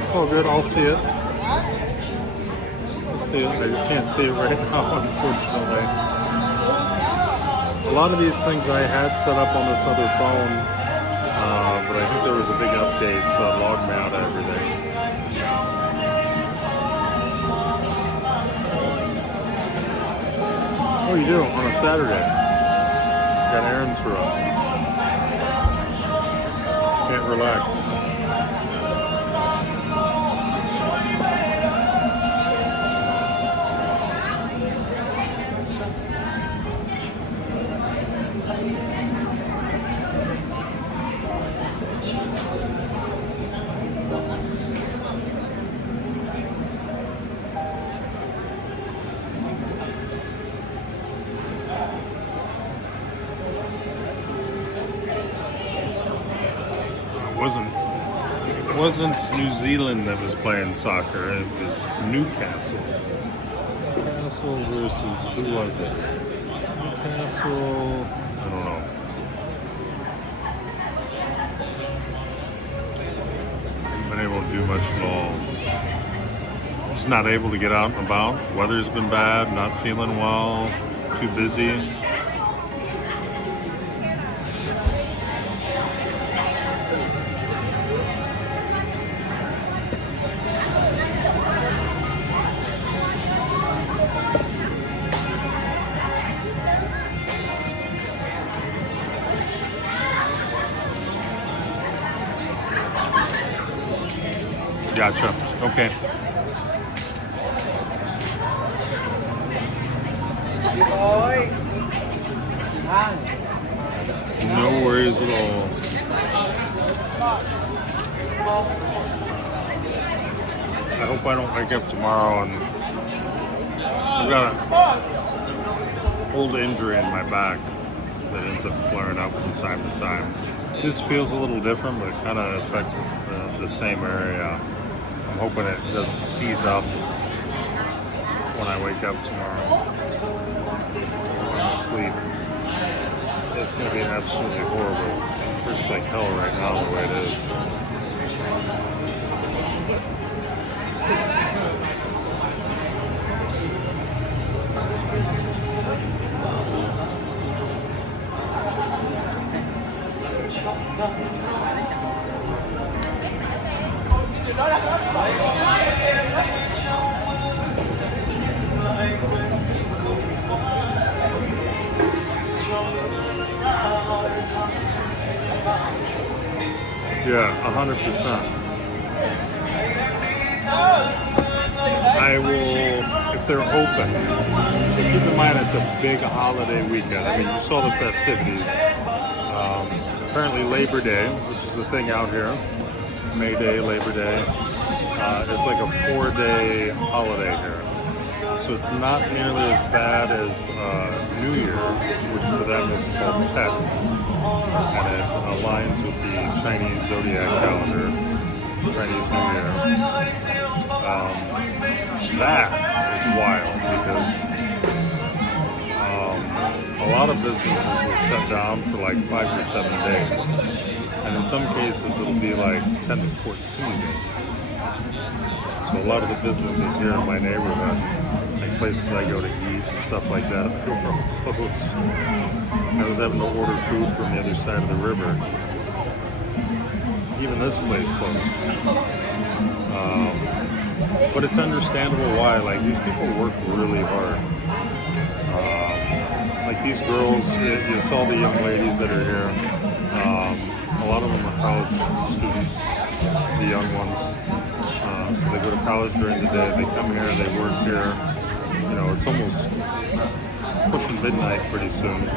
It's all good. I'll see it. I'll see it. I just can't see it right now, unfortunately. A lot of these things I had set up on this other phone, but I think there was a big update, so it logged me out of everything. Oh, you do? On a Saturday. Got errands to run. Can't relax. It wasn't New Zealand that was playing soccer, it was Newcastle. Newcastle versus, who was it? Newcastle, I don't know. Haven't been able to do much at all. just not able to get out and about. Weather's been bad, not feeling well, too busy. Gotcha. Okay. No worries at all. I hope I don't wake up tomorrow and I've got an old injury in my back that ends up flaring up from time to time. This feels a little different, but it kind of affects the same area. I'm hoping it doesn't seize up when I wake up tomorrow. I'm asleep. It's going to be absolutely horrible. It hurts like hell right now the way it is. Yeah, 100%. I will, if they're open. So keep in mind it's a big holiday weekend. I mean, you saw the festivities. Apparently Labor Day, which is a thing out here, May Day, Labor Day, is like a 4-day holiday here. So it's not nearly as bad as New Year, which for them is called Tet. And it aligns with the Chinese zodiac calendar, Chinese New Year. That is wild because a lot of businesses will shut down for like 5 to 7 days. And in some cases it'll be like 10 to 14 days. So a lot of the businesses here in my neighborhood, like places I go to eat and stuff like that, are closed. I was having to order food from the other side of the river. Even this place closed. But it's understandable why. Like, these people work really hard. Like these girls, you saw the young ladies that are here. A lot of them are college students, the young ones. So they go to college during the day, they come here, they work here. You know, it's almost pushing midnight pretty soon.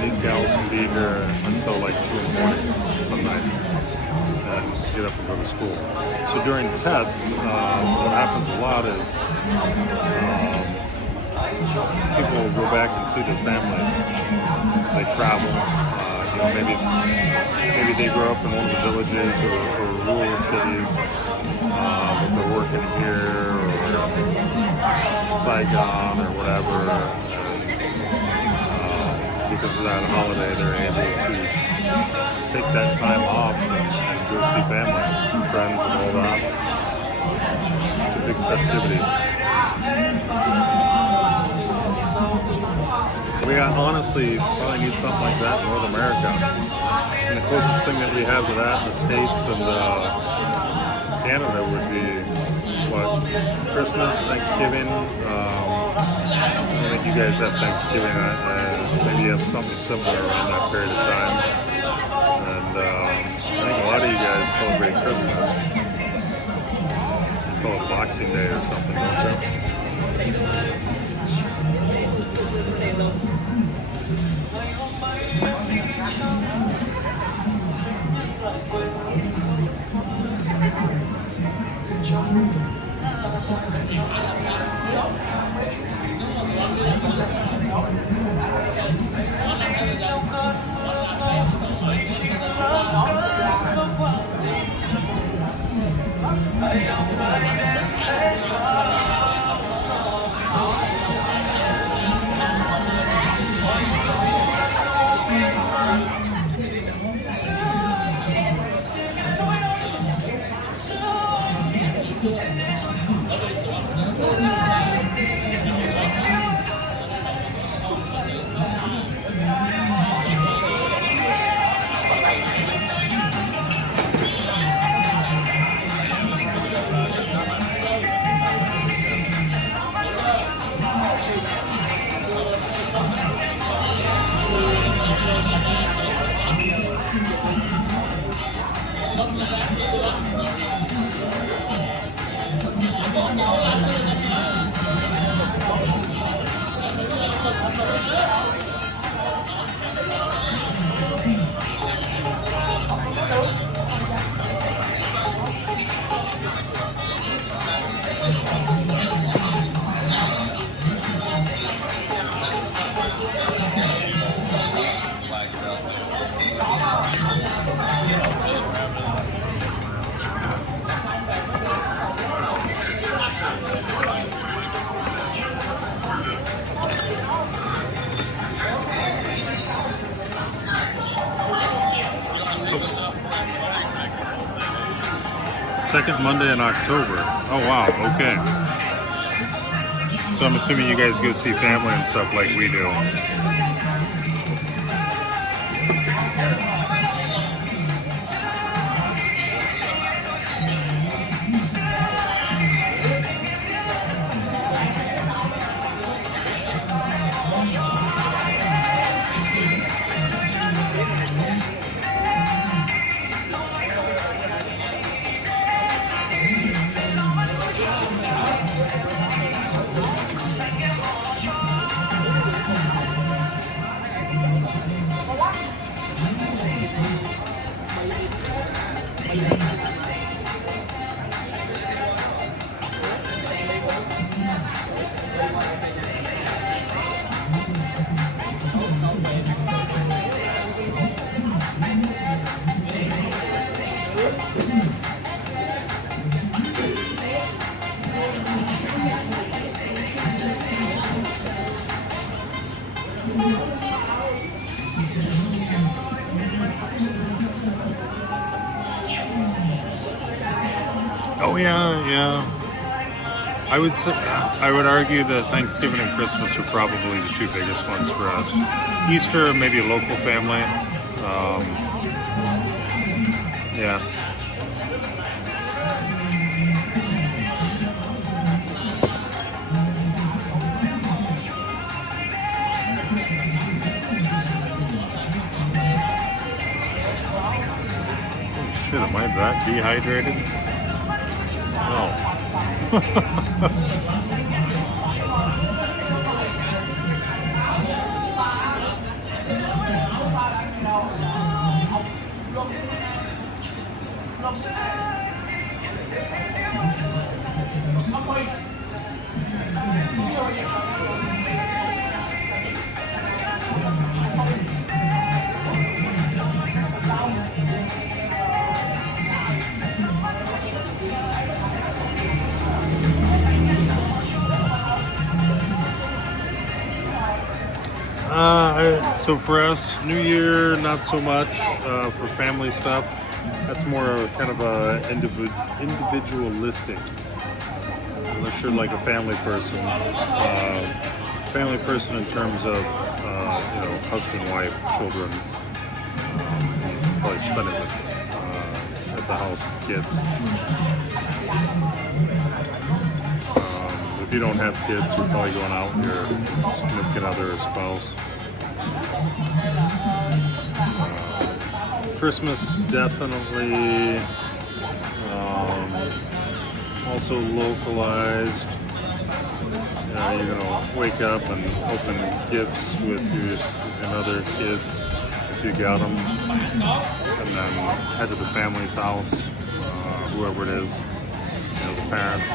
These gals can be here until like 2 in the morning some nights and get up and go to school. So during Tet, what happens a lot is people will go back and see their families. So they travel. You know, maybe they grow up in one of the villages or rural cities, but they're working here or Saigon or whatever. Because of that holiday, they're able to take that time off and go see family and friends and all that. It's a big festivity. We honestly probably need something like that in North America. And the closest thing that we have to that in the States and Canada would be, what, Christmas, Thanksgiving. I think you guys have Thanksgiving. Maybe you have something similar around that period of time. And I think a lot of you guys celebrate Christmas. You call it Boxing Day or something, don't you? Oops. Second Monday in October. Oh wow, okay. So I'm assuming you guys go see family and stuff like we do. Oh yeah, yeah. I would argue that Thanksgiving and Christmas are probably the two biggest ones for us. Easter, maybe a local family. Yeah. Oh, shit, am I that dehydrated? No. So for us, New Year, not so much. For family stuff, that's more kind of a individualistic. Unless you're like a family person. Family person in terms of, husband, wife, children. Probably spending it at the house with kids. If you don't have kids, you're probably going out with your significant other or spouse. Christmas, definitely. Also localized. You're gonna wake up and open gifts with your and other kids if you got them, and then head to the family's house, whoever it is, the parents.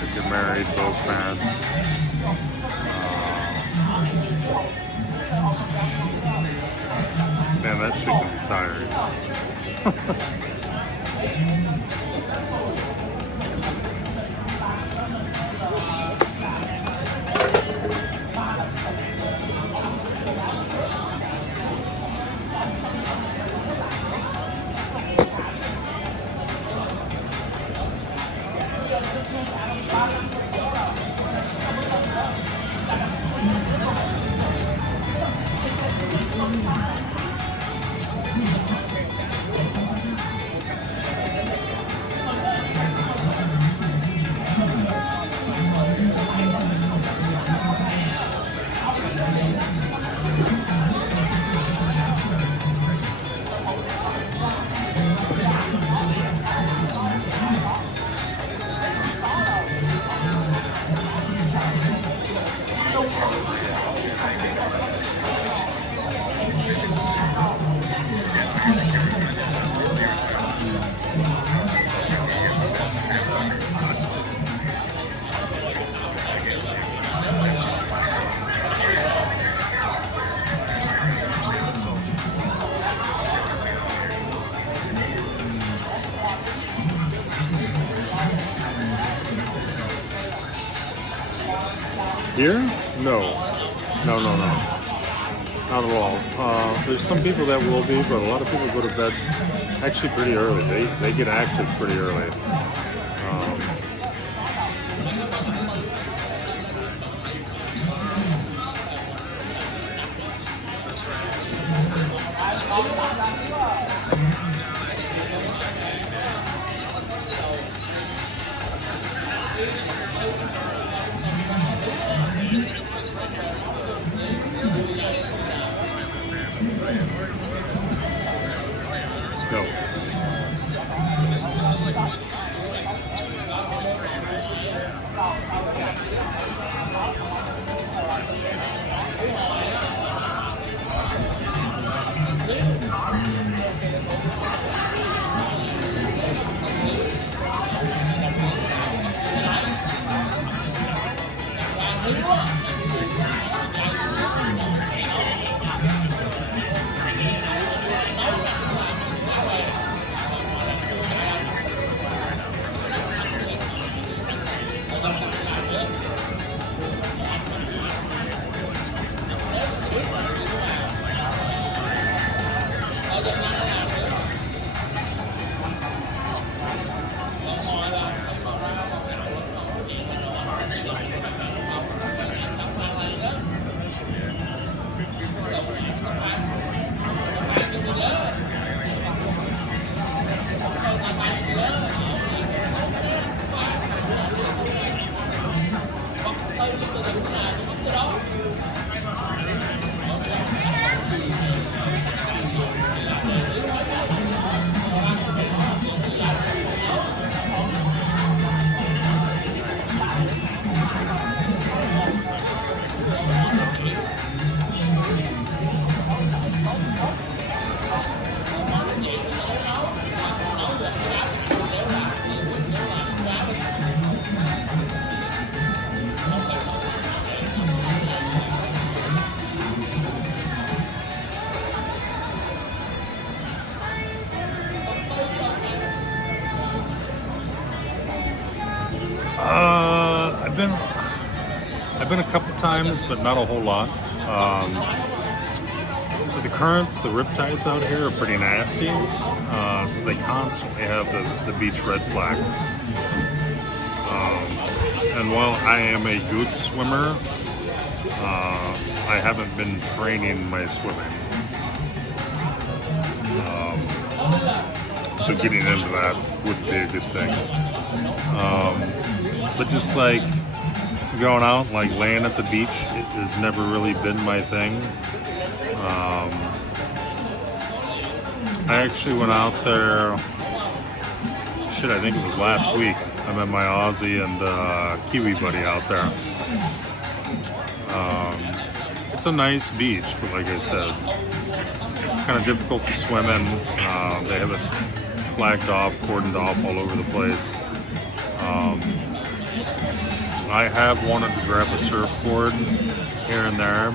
If you're married, both parents. Man, that shit can be tiring. Here? No. No. Not at all. There's some people that will be, but a lot of people go to bed actually pretty early. They get active pretty early. Let's go. I've been a couple times, but not a whole lot. So the currents, the riptides out here are pretty nasty. So they constantly have the beach red flag. And while I am a good swimmer, I haven't been training my swimming. So getting into that would be a good thing. But just like going out, like laying at the beach, it has never really been my thing. I actually went out there, I think it was last week. I met my Aussie and Kiwi buddy out there. It's a nice beach, but like I said, it's kind of difficult to swim in. They have it flagged off, cordoned off all over the place. I have wanted to grab a surfboard here and there.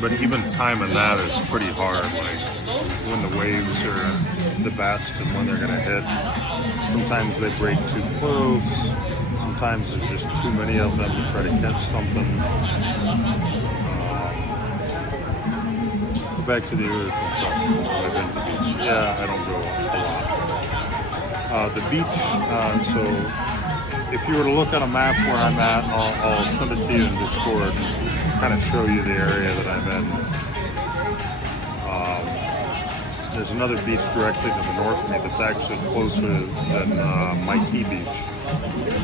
But even timing that is pretty hard, like when the waves are the best and when they're gonna hit. Sometimes they break too close, sometimes there's just too many of them to try to catch something. Back to the original question, have I been to the beach? Yeah, I don't go a lot. The beach, so if you were to look at a map where I'm at, I'll send it to you in Discord, kind of show you the area that I'm in. There's another beach directly to the north of me that's actually closer than Mikey Beach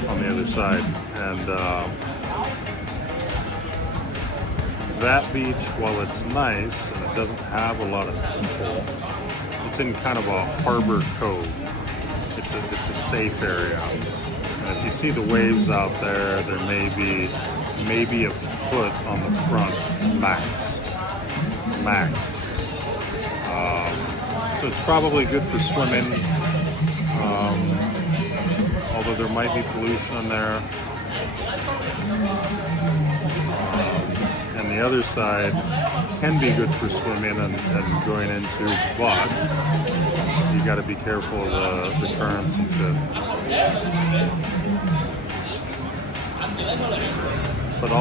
on the other side. And that beach, while it's nice and it doesn't have a lot of people, it's in kind of a harbor cove. It's a safe area. And if you see the waves out there, there may be maybe a foot on the front, max. So it's probably good for swimming, although there might be pollution in there. And the other side can be good for swimming and going into, but you got to be careful of the currents and shit. But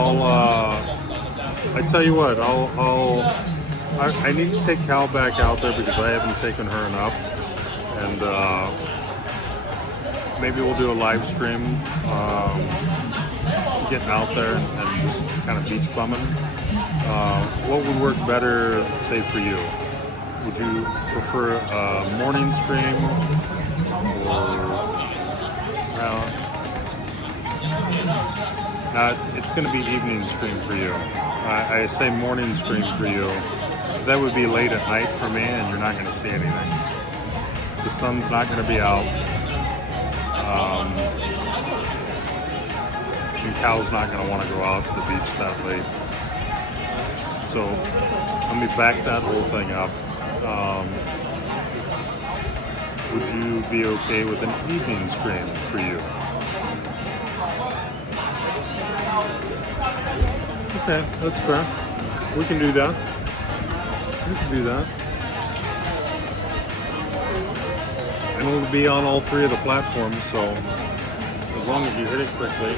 I tell you what, I need to take Cal back out there because I haven't taken her enough, and maybe we'll do a live stream, getting out there and just kind of beach bumming. What would work better, say, for you? Would you prefer a morning stream or? It's going to be evening stream for you. I say morning stream for you. That would be late at night for me, and you're not going to see anything. The sun's not going to be out. And Cal's not going to want to go out to the beach that late. So let me back that whole thing up. Would you be okay with an evening stream for you? Okay, that's fair. We can do that. We can do that. And we'll be on all three of the platforms, so as long as you hit it quickly,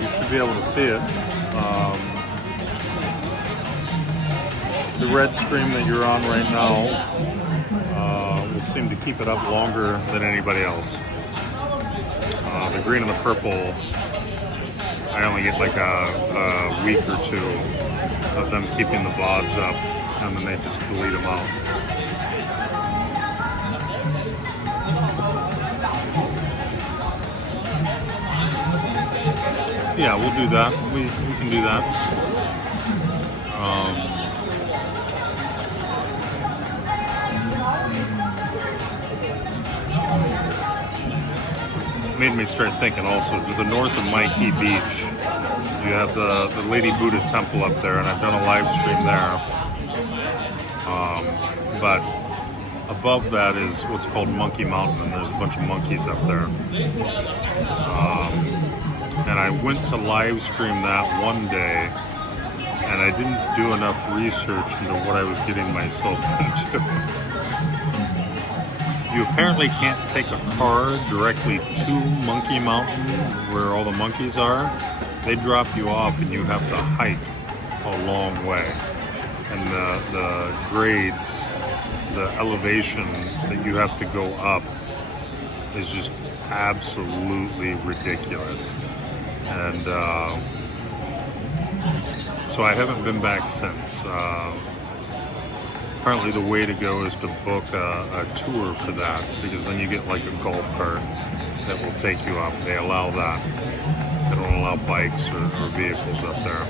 you should be able to see it. The red stream that you're on right now will seem to keep it up longer than anybody else. The green and the purple, I only get like a week or two of them keeping the VODs up, and then they just delete them out. Yeah, we'll do that. We can do that. Made me start thinking also, to the north of Mikey Beach, you have the Lady Buddha Temple up there, and I've done a live stream there. But above that is what's called Monkey Mountain, and there's a bunch of monkeys up there. And I went to live stream that one day, and I didn't do enough research into what I was getting myself into. You apparently can't take a car directly to Monkey Mountain, where all the monkeys are. They drop you off, and you have to hike a long way. And the grades, the elevation that you have to go up is just absolutely ridiculous. And so I haven't been back since. Apparently the way to go is to book a tour for that, because then you get like a golf cart that will take you up. They allow that. They don't allow bikes or vehicles up there.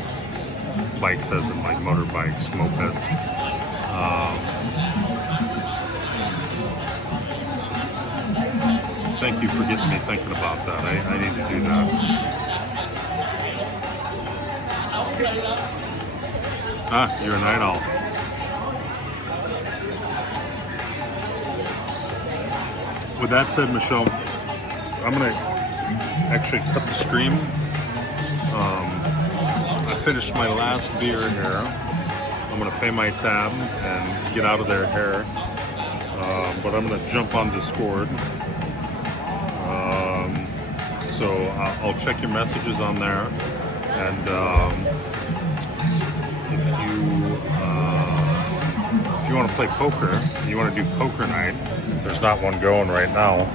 Bikes as in like motorbikes, mopeds. Thank you for getting me thinking about that. I need to do that. Ah, you're a night owl. With that said, Michelle, I'm going to actually cut the stream. I finished my last beer here. I'm going to pay my tab and get out of there here. But I'm going to jump on Discord. So I'll check your messages on there. And if you want to play poker, you want to do poker night, if there's not one going right now,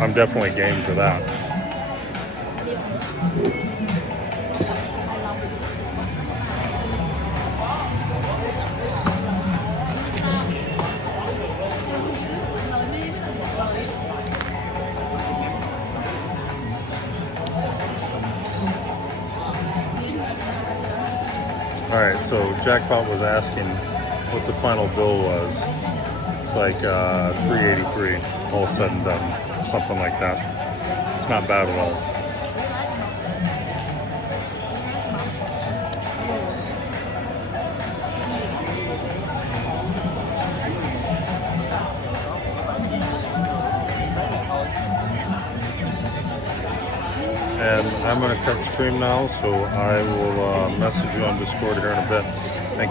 I'm definitely game for that. Alright, so Jackpot was asking what the final bill was. It's like $383, all said and done, something like that. It's not bad at all. And I'm going to cut stream now, so I will message you on Discord here in a bit.